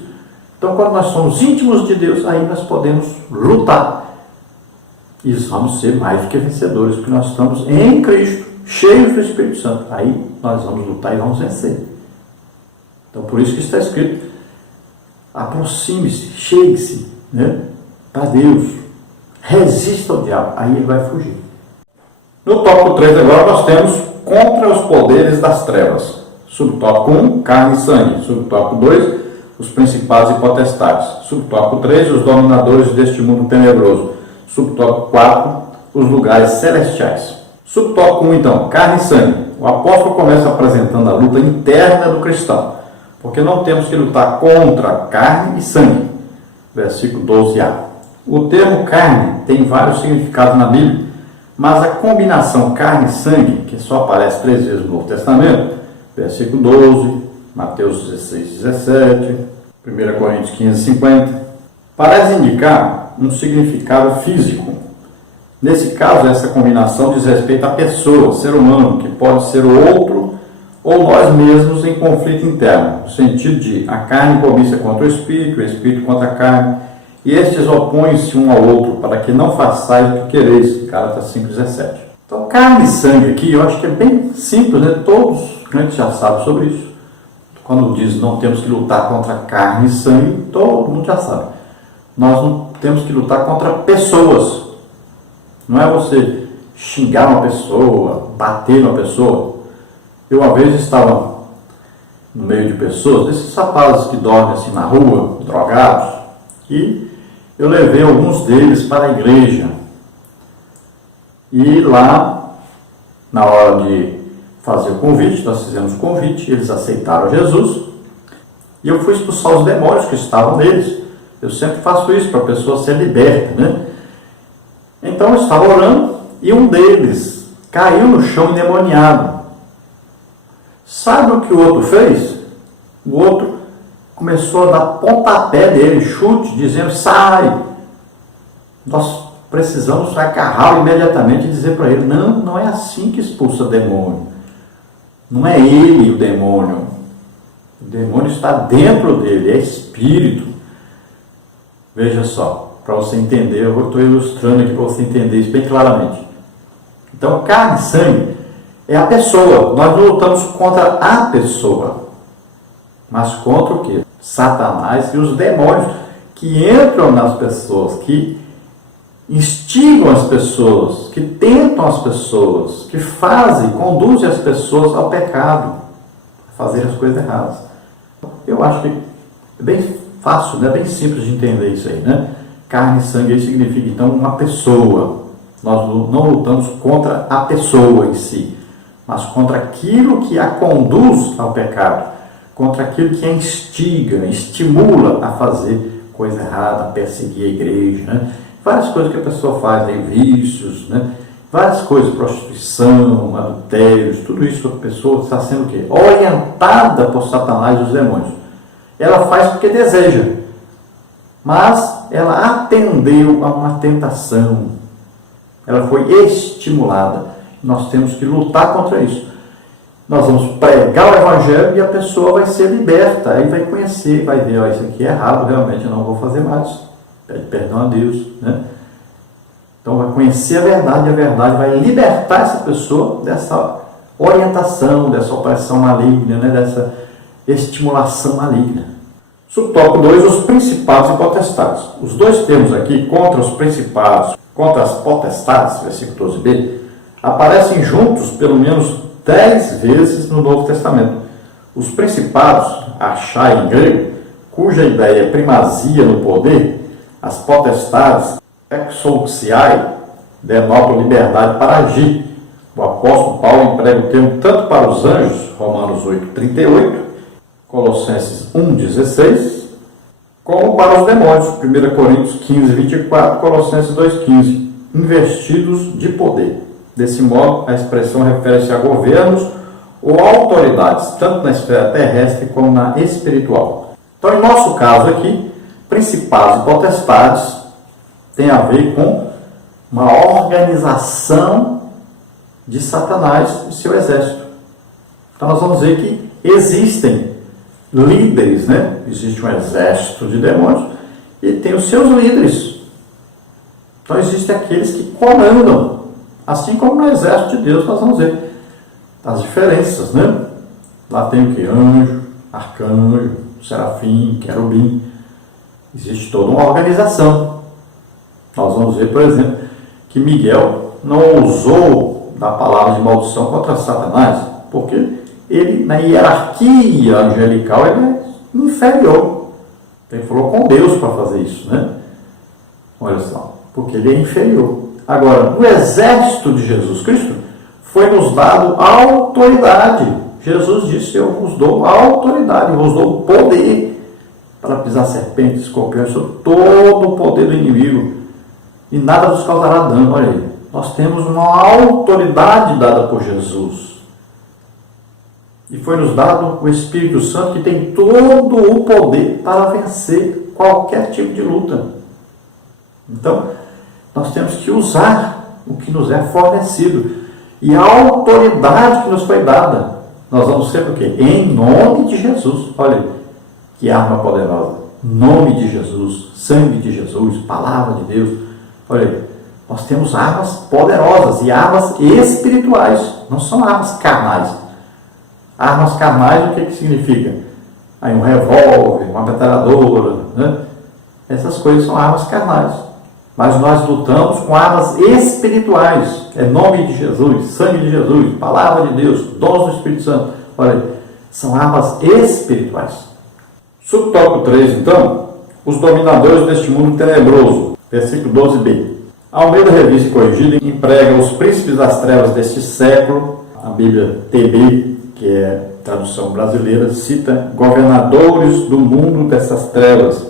Então quando nós somos íntimos de Deus, aí nós podemos lutar, e vamos ser mais do que vencedores, porque nós estamos em Cristo, cheios do Espírito Santo. Aí nós vamos lutar e vamos vencer. Então por isso que está escrito, aproxime-se, chegue-se, né, para Deus, resista ao diabo, aí ele vai fugir. No tópico 3 agora nós temos contra os poderes das trevas. Subtópico 1, carne e sangue. Subtópico 2, os principados e potestades. Subtópico 3, os dominadores deste mundo tenebroso. Subtópico 4, os lugares celestiais. Subtópico 1, então, carne e sangue. O apóstolo começa apresentando a luta interna do cristão, porque não temos que lutar contra carne e sangue. Versículo 12a. O termo carne tem vários significados na Bíblia, mas a combinação carne e sangue, que só aparece 3 vezes no Novo Testamento, versículo 12, Mateus 16, 17, 1 Coríntios 15, 50, parece indicar um significado físico. Nesse caso, essa combinação diz respeito à pessoa, ser humano, que pode ser o outro ou nós mesmos em conflito interno, no sentido de a carne cobiça contra o espírito contra a carne, e estes opõem-se um ao outro, para que não façais o que quereis. Gálatas 5,17. Então, carne e sangue aqui, eu acho que é bem simples, né? Todos a gente já sabe sobre isso. Quando diz não temos que lutar contra carne e sangue, todo mundo já sabe. Nós não temos que lutar contra pessoas. Não é você xingar uma pessoa, bater uma pessoa. Eu uma vez estava no meio de pessoas, desses rapazes que dormem assim na rua, drogados, e eu levei alguns deles para a igreja. E lá, na hora de fazer o convite, nós fizemos o convite, eles aceitaram Jesus, e eu fui expulsar os demônios que estavam neles. Eu sempre faço isso para a pessoa ser liberta, né? Então eu estava orando, e um deles caiu no chão endemoniado. Sabe o que o outro fez? O outro começou a dar pontapé dele, chute, dizendo, sai! Nós precisamos agarrá-lo imediatamente e dizer para ele, não é assim que expulsa demônio. Não é ele o demônio. O demônio está dentro dele, é espírito. Veja só, para você entender, eu estou ilustrando aqui para você entender isso bem claramente. Então, carne e sangue é a pessoa. Nós não lutamos contra a pessoa, mas contra o quê? Satanás e os demônios que entram nas pessoas, que instigam as pessoas, que tentam as pessoas, que fazem, conduzem as pessoas ao pecado, a fazer as coisas erradas. Eu acho que é bem fácil, né? Bem simples de entender isso aí, né? Carne e sangue significa então uma pessoa. Nós não lutamos contra a pessoa em si, mas contra aquilo que a conduz ao pecado, contra aquilo que a instiga, estimula a fazer coisa errada, a perseguir a igreja, né? Várias coisas que a pessoa faz, aí, vícios, né? Várias coisas, prostituição, adultérios, tudo isso a pessoa está sendo o quê? Orientada por Satanás e os demônios. Ela faz porque deseja, mas ela atendeu a uma tentação, ela foi estimulada. Nós temos que lutar contra isso. Nós vamos pregar o Evangelho e a pessoa vai ser liberta. Aí vai conhecer, vai ver, ó, isso aqui é errado, realmente eu não vou fazer mais. Pede perdão a Deus, né? Então vai conhecer a verdade vai libertar essa pessoa dessa orientação, dessa opressão maligna, né? Dessa estimulação maligna. Subtópico 2, os principados e potestades. Os dois termos aqui, contra os principados, contra as potestades, versículo 12b, aparecem juntos pelo menos 10 vezes no Novo Testamento. Os principados, achai em grego, cuja ideia é primazia no poder, as potestades, exouxiai, denotam liberdade para agir. O apóstolo Paulo emprega o termo tanto para os anjos, Romanos 8:38, Colossenses 1:16, como para os demônios, 1 Coríntios 15:24, Colossenses 2:15, investidos de poder. Desse modo, a expressão refere-se a governos ou autoridades, tanto na esfera terrestre como na espiritual. Então, em nosso caso aqui, principados e potestades tem a ver com uma organização de Satanás e seu exército. Então, nós vamos ver que existem líderes, né? Existe um exército de demônios e tem os seus líderes. Então, existem aqueles que comandam. Assim como no exército de Deus, nós vamos ver as diferenças, né? Lá tem o que? Anjo, arcanjo, serafim, querubim. Existe toda uma organização. Nós vamos ver, por exemplo, que Miguel não usou da palavra de maldição contra Satanás, porque ele, na hierarquia angelical, ele é inferior. Ele falou com Deus para fazer isso, né? Olha só, porque ele é inferior. Agora, no exército de Jesus Cristo, foi nos dado autoridade. Jesus disse, eu vos dou autoridade, eu vos dou poder para pisar serpentes, escorpiões, sobre todo o poder do inimigo, e nada vos causará dano. Olha aí, nós temos uma autoridade dada por Jesus. E foi nos dado o Espírito Santo, que tem todo o poder para vencer qualquer tipo de luta. Então, nós temos que usar o que nos é fornecido. E a autoridade que nos foi dada, nós vamos ser o quê? Em nome de Jesus. Olha, que arma poderosa. Nome de Jesus, sangue de Jesus, palavra de Deus. Olha, nós temos armas poderosas e armas espirituais. Não são armas carnais. Armas carnais, o que significa? Aí um revólver, uma metralhadora, né? Essas coisas são armas carnais. Mas nós lutamos com armas espirituais. É nome de Jesus, sangue de Jesus, palavra de Deus, dons do Espírito Santo. Olha, são armas espirituais. Subtópico 3, então, os dominadores deste mundo tenebroso. Versículo 12b. A Almeida Revista e Corrigida emprega os príncipes das trevas deste século. A Bíblia TB, que é tradução brasileira, cita governadores do mundo dessas trevas.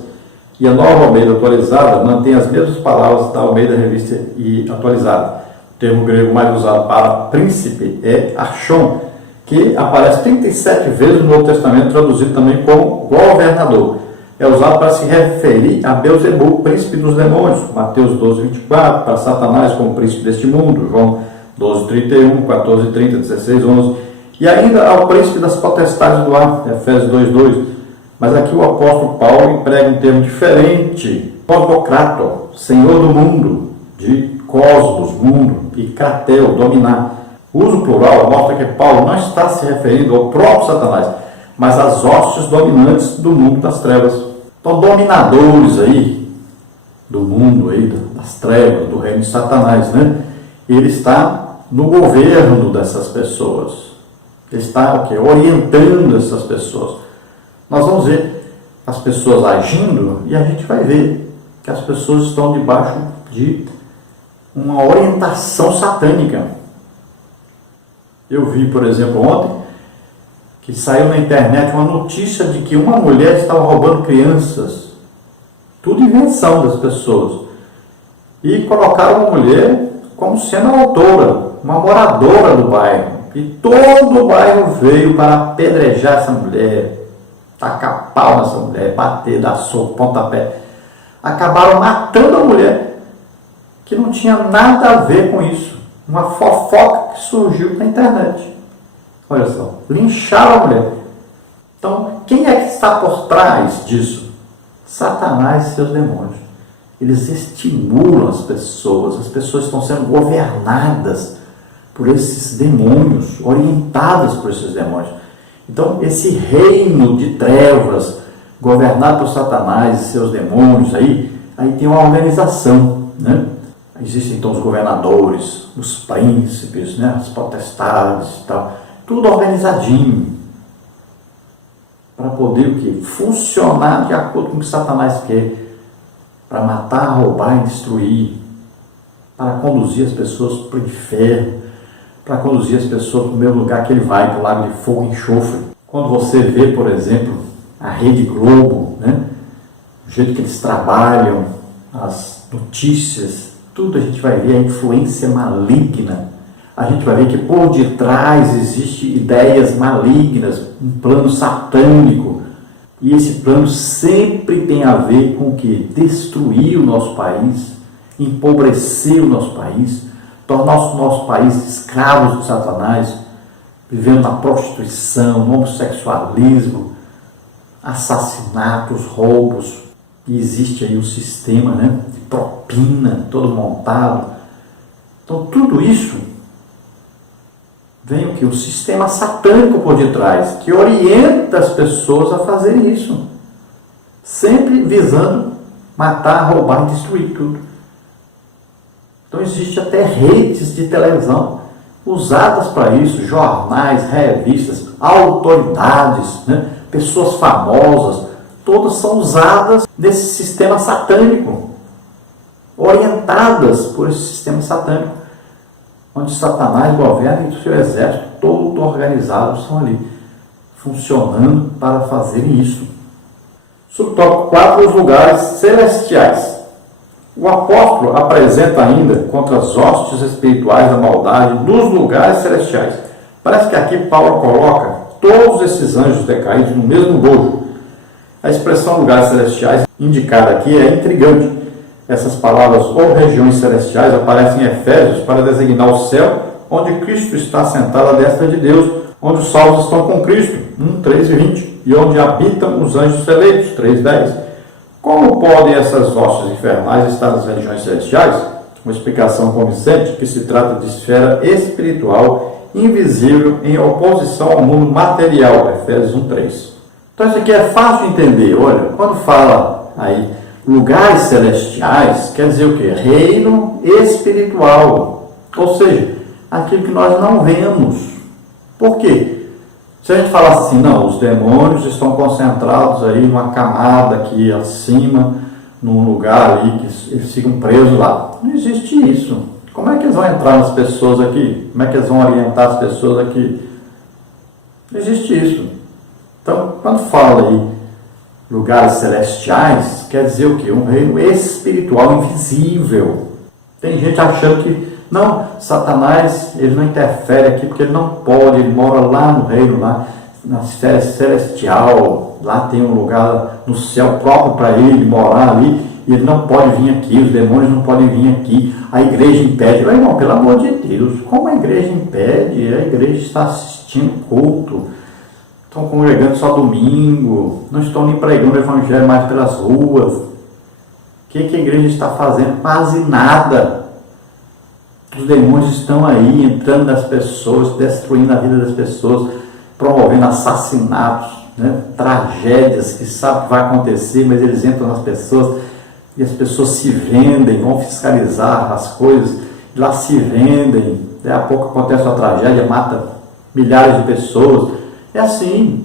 E a Nova Almeida Atualizada mantém as mesmas palavras da Almeida Revista e Atualizada. O termo grego mais usado para príncipe é archon, que aparece 37 vezes no Novo Testamento, traduzido também como governador. É usado para se referir a Belzebu, príncipe dos demônios, Mateus 12:24, para Satanás como príncipe deste mundo, João 12:31, 14:30, 16:11, e ainda ao príncipe das potestades do ar, Efésios 2:2. Mas aqui o apóstolo Paulo emprega um termo diferente, cosmocrato, senhor do mundo, de cosmos, mundo, e kratel, dominar. O uso plural mostra que Paulo não está se referindo ao próprio Satanás, mas às hostes dominantes do mundo das trevas. Então, dominadores aí, do mundo aí, das trevas, do reino de Satanás, né? Ele está no governo dessas pessoas. Ele está orientando essas pessoas. Nós vamos ver as pessoas agindo e a gente vai ver que as pessoas estão debaixo de uma orientação satânica. Eu vi, por exemplo, ontem, que saiu na internet uma notícia de que uma mulher estava roubando crianças. Tudo invenção das pessoas. E colocaram uma mulher como sendo a autora, uma moradora do bairro. E todo o bairro veio para apedrejar essa mulher, tacar pau nessa mulher, bater, dar soco, pontapé. Acabaram matando a mulher, que não tinha nada a ver com isso. Uma fofoca que surgiu na internet. Olha só, lincharam a mulher. Então, quem é que está por trás disso? Satanás e seus demônios. Eles estimulam as pessoas estão sendo governadas por esses demônios, orientadas por esses demônios. Então, esse reino de trevas, governado por Satanás e seus demônios, aí tem uma organização, né? Existem então os governadores, os príncipes, né? As potestades e tal, tudo organizadinho, para poder o quê? Funcionar de acordo com o que Satanás quer, para matar, roubar e destruir, para conduzir as pessoas para o inferno, para conduzir as pessoas para o mesmo lugar que ele vai, para o lago de fogo e enxofre. Quando você vê, por exemplo, a Rede Globo, né? O jeito que eles trabalham, as notícias, tudo a gente vai ver a influência maligna. A gente vai ver que por detrás existem ideias malignas, um plano satânico. E esse plano sempre tem a ver com o que? Destruir o nosso país, empobrecer o nosso país, tornar o nosso país escravos de Satanás, vivendo na prostituição, no homossexualismo, assassinatos, roubos. E existe aí um sistema, né, de propina, todo montado. Então tudo isso vem o que? Um sistema satânico por detrás, que orienta as pessoas a fazerem isso, sempre visando matar, roubar e destruir tudo. Então existe até redes de televisão usadas para isso, jornais, revistas, autoridades, né? Pessoas famosas, todas são usadas nesse sistema satânico, orientadas por esse sistema satânico, onde Satanás governa e o seu exército todo organizado estão ali, funcionando para fazerem isso. Subtópico 4, os lugares celestiais. O apóstolo apresenta ainda contra as hostes espirituais da maldade nos lugares celestiais. Parece que aqui Paulo coloca todos esses anjos decaídos no mesmo bojo. A expressão lugares celestiais indicada aqui é intrigante. Essas palavras ou regiões celestiais aparecem em Efésios para designar o céu, onde Cristo está sentado à destra de Deus, onde os salvos estão com Cristo, 1:3-20, e onde habitam os anjos eleitos, 3:10. Como podem essas hostes infernais estar nas regiões celestiais? Uma explicação convincente que se trata de esfera espiritual invisível em oposição ao mundo material, Efésios 1:3. Então isso aqui é fácil de entender. Olha, quando fala aí lugares celestiais, quer dizer o quê? Reino espiritual, ou seja, aquilo que nós não vemos. Por quê? Se a gente falar assim, não, os demônios estão concentrados aí numa camada aqui acima, num lugar ali que eles ficam presos lá. Não existe isso. Como é que eles vão entrar nas pessoas aqui? Como é que eles vão orientar as pessoas aqui? Não existe isso. Então, quando fala aí lugares celestiais, quer dizer o quê? Um reino espiritual invisível. Tem gente achando que não, Satanás, ele não interfere aqui porque ele não pode, ele mora lá no reino, lá na esfera celestial, lá tem um lugar no céu próprio para ele morar ali, e ele não pode vir aqui, os demônios não podem vir aqui, a igreja impede. Mas, irmão, pelo amor de Deus, como a igreja impede? A igreja está assistindo culto, estão congregando só domingo, não estão nem pregando o evangelho mais pelas ruas. O que a igreja está fazendo? Quase nada. Os demônios estão aí, entrando nas pessoas, destruindo a vida das pessoas, promovendo assassinatos, né? Tragédias que sabem que vai acontecer, mas eles entram nas pessoas e as pessoas se vendem, vão fiscalizar as coisas, e lá se vendem, daí a pouco acontece uma tragédia, mata milhares de pessoas. É assim.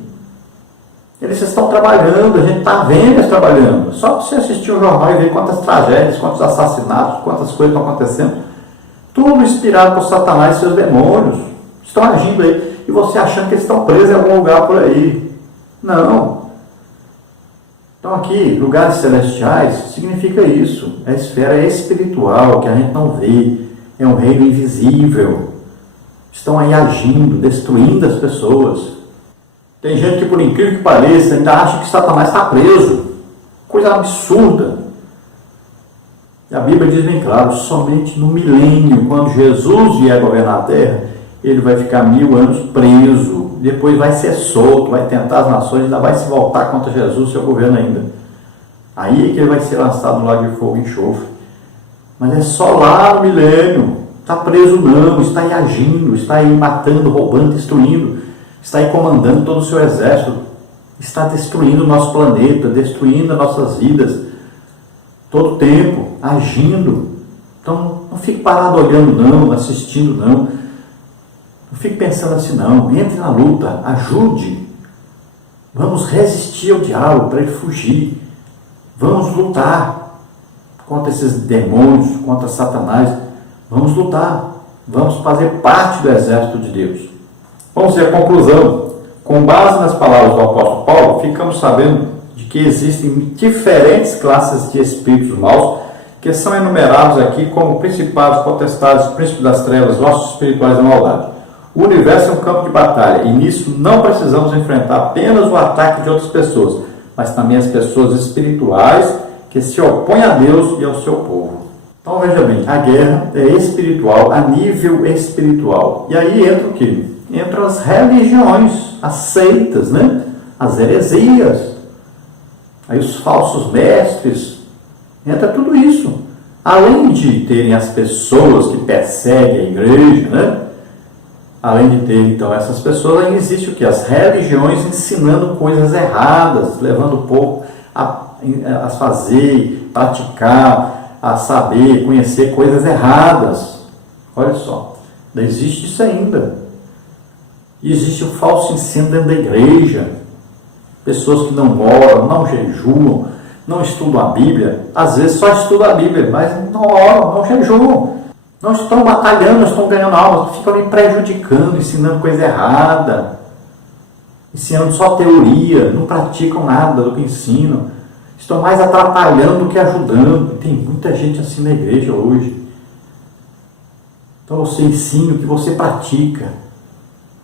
Eles estão trabalhando, a gente está vendo eles trabalhando. Só você assistir o jornal e ver quantas tragédias, quantos assassinatos, quantas coisas estão acontecendo. Tudo inspirado por Satanás e seus demônios. Estão agindo aí. E você achando que eles estão presos em algum lugar por aí. Não. Então aqui, lugares celestiais, significa isso. É a esfera espiritual que a gente não vê. É um reino invisível. Estão aí agindo, destruindo as pessoas. Tem gente que, por incrível que pareça, ainda acha que Satanás está preso. Coisa absurda. E a Bíblia diz bem claro, somente no milênio, quando Jesus vier governar a terra, ele vai ficar 1000 anos preso, depois vai ser solto, vai tentar as nações, ainda vai se voltar contra Jesus, seu governo ainda. Aí é que ele vai ser lançado no lago de fogo e enxofre. Mas é só lá no milênio. Está preso não, está aí agindo, está aí matando, roubando, destruindo, está aí comandando todo o seu exército, está destruindo o nosso planeta, destruindo as nossas vidas, todo o tempo, agindo. Então, não fique parado olhando não, assistindo não, não fique pensando assim não, entre na luta, ajude, vamos resistir ao diabo para ele fugir, vamos lutar contra esses demônios, contra Satanás, vamos lutar, vamos fazer parte do exército de Deus. Vamos ver a conclusão. Com base nas palavras do apóstolo Paulo, ficamos sabendo de que existem diferentes classes de espíritos maus que são enumerados aqui como principados, potestades, príncipes das trevas, ossos espirituais da maldade. O universo é um campo de batalha e nisso não precisamos enfrentar apenas o ataque de outras pessoas, mas também as pessoas espirituais que se opõem a Deus e ao seu povo. Então veja bem, a guerra é espiritual, a nível espiritual. E aí entra o quê? Entra as religiões, as seitas, né? As heresias, aí os falsos mestres, entra tudo isso. Além de terem as pessoas que perseguem a igreja, né? Além de ter, então, essas pessoas, ainda existe o que? As religiões ensinando coisas erradas, levando o povo a fazer, praticar, a saber, conhecer coisas erradas. Olha só, não existe isso ainda. Existe o falso ensino dentro da igreja. Pessoas que não oram, não jejuam, não estudam a Bíblia. Às vezes só estudam a Bíblia, mas não oram, não jejuam. Não estão batalhando, não estão ganhando almas, ficam ali prejudicando, ensinando coisa errada, ensinando só teoria, não praticam nada do que ensinam, estão mais atrapalhando do que ajudando. Tem muita gente assim na igreja hoje. Então você ensina o que você pratica,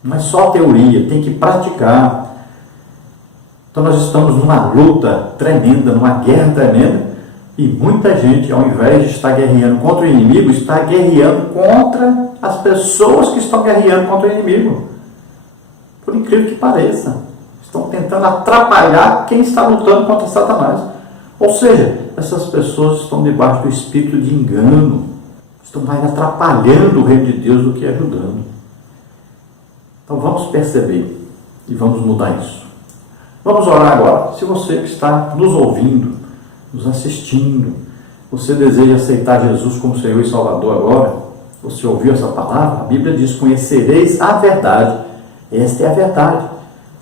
não é só teoria, tem que praticar. Então nós estamos numa luta tremenda, numa guerra tremenda. E muita gente, ao invés de estar guerreando contra o inimigo, está guerreando contra as pessoas que estão guerreando contra o inimigo. Por incrível que pareça. Estão tentando atrapalhar quem está lutando contra Satanás. Ou seja, essas pessoas estão debaixo do espírito de engano. Estão mais atrapalhando o reino de Deus do que ajudando. Então vamos perceber e vamos mudar isso. Vamos orar agora. Se você que está nos ouvindo, nos assistindo, você deseja aceitar Jesus como Senhor e Salvador agora, você ouviu essa palavra? A Bíblia diz: conhecereis a verdade. Esta é a verdade,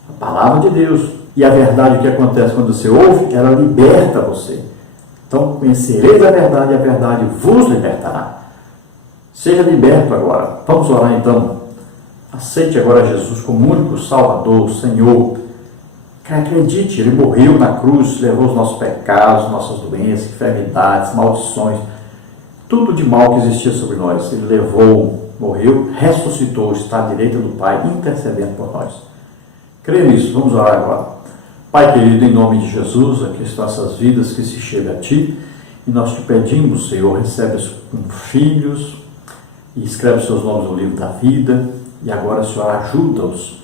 a palavra de Deus. E a verdade, o que acontece quando você ouve, ela liberta você. Então, conhecereis a verdade vos libertará. Seja liberto agora. Vamos orar então. Aceite agora Jesus como único Salvador, Senhor. Acredite, Ele morreu na cruz, levou os nossos pecados, nossas doenças, enfermidades, maldições, tudo de mal que existia sobre nós. Ele levou, morreu, ressuscitou, está à direita do Pai, intercedendo por nós. Creia nisso, vamos orar agora. Pai querido, em nome de Jesus, aqui estão essas vidas que se chegam a Ti, e nós te pedimos, Senhor, recebe-os como filhos, e escreve seus nomes no livro da vida, e agora, Senhor, ajuda-os,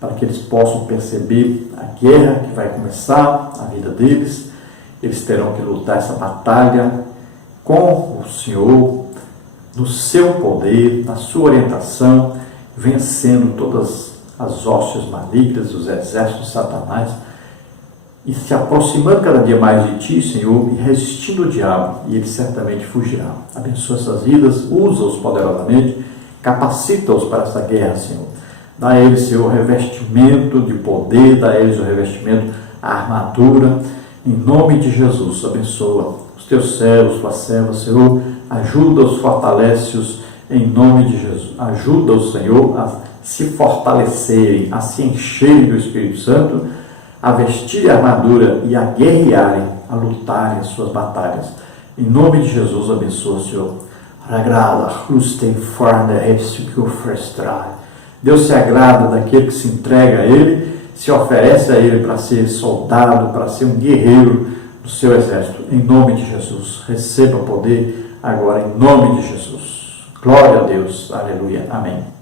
para que eles possam perceber a guerra que vai começar, a vida deles. Eles terão que lutar essa batalha com o Senhor, no seu poder, na sua orientação, vencendo todas as hostes malignas, os exércitos de Satanás, e se aproximando cada dia mais de Ti, Senhor, e resistindo o diabo, e ele certamente fugirá. Abençoa essas vidas, usa-os poderosamente, capacita-os para essa guerra, Senhor. Dá a eles, Senhor, revestimento de poder, dá a eles o revestimento, a armadura, em nome de Jesus. Abençoa os Teus servos, Tuas servas, Senhor, ajuda-os, fortalece-os, em nome de Jesus. Ajuda-os, Senhor, a se fortalecerem, a se encherem do Espírito Santo, a vestirem a armadura e a guerrearem, a lutarem as suas batalhas. Em nome de Jesus, abençoa, Senhor. Deus se agrada daquele que se entrega a Ele, se oferece a Ele para ser soldado, para ser um guerreiro do seu exército. Em nome de Jesus, receba poder agora em nome de Jesus. Glória a Deus. Aleluia. Amém.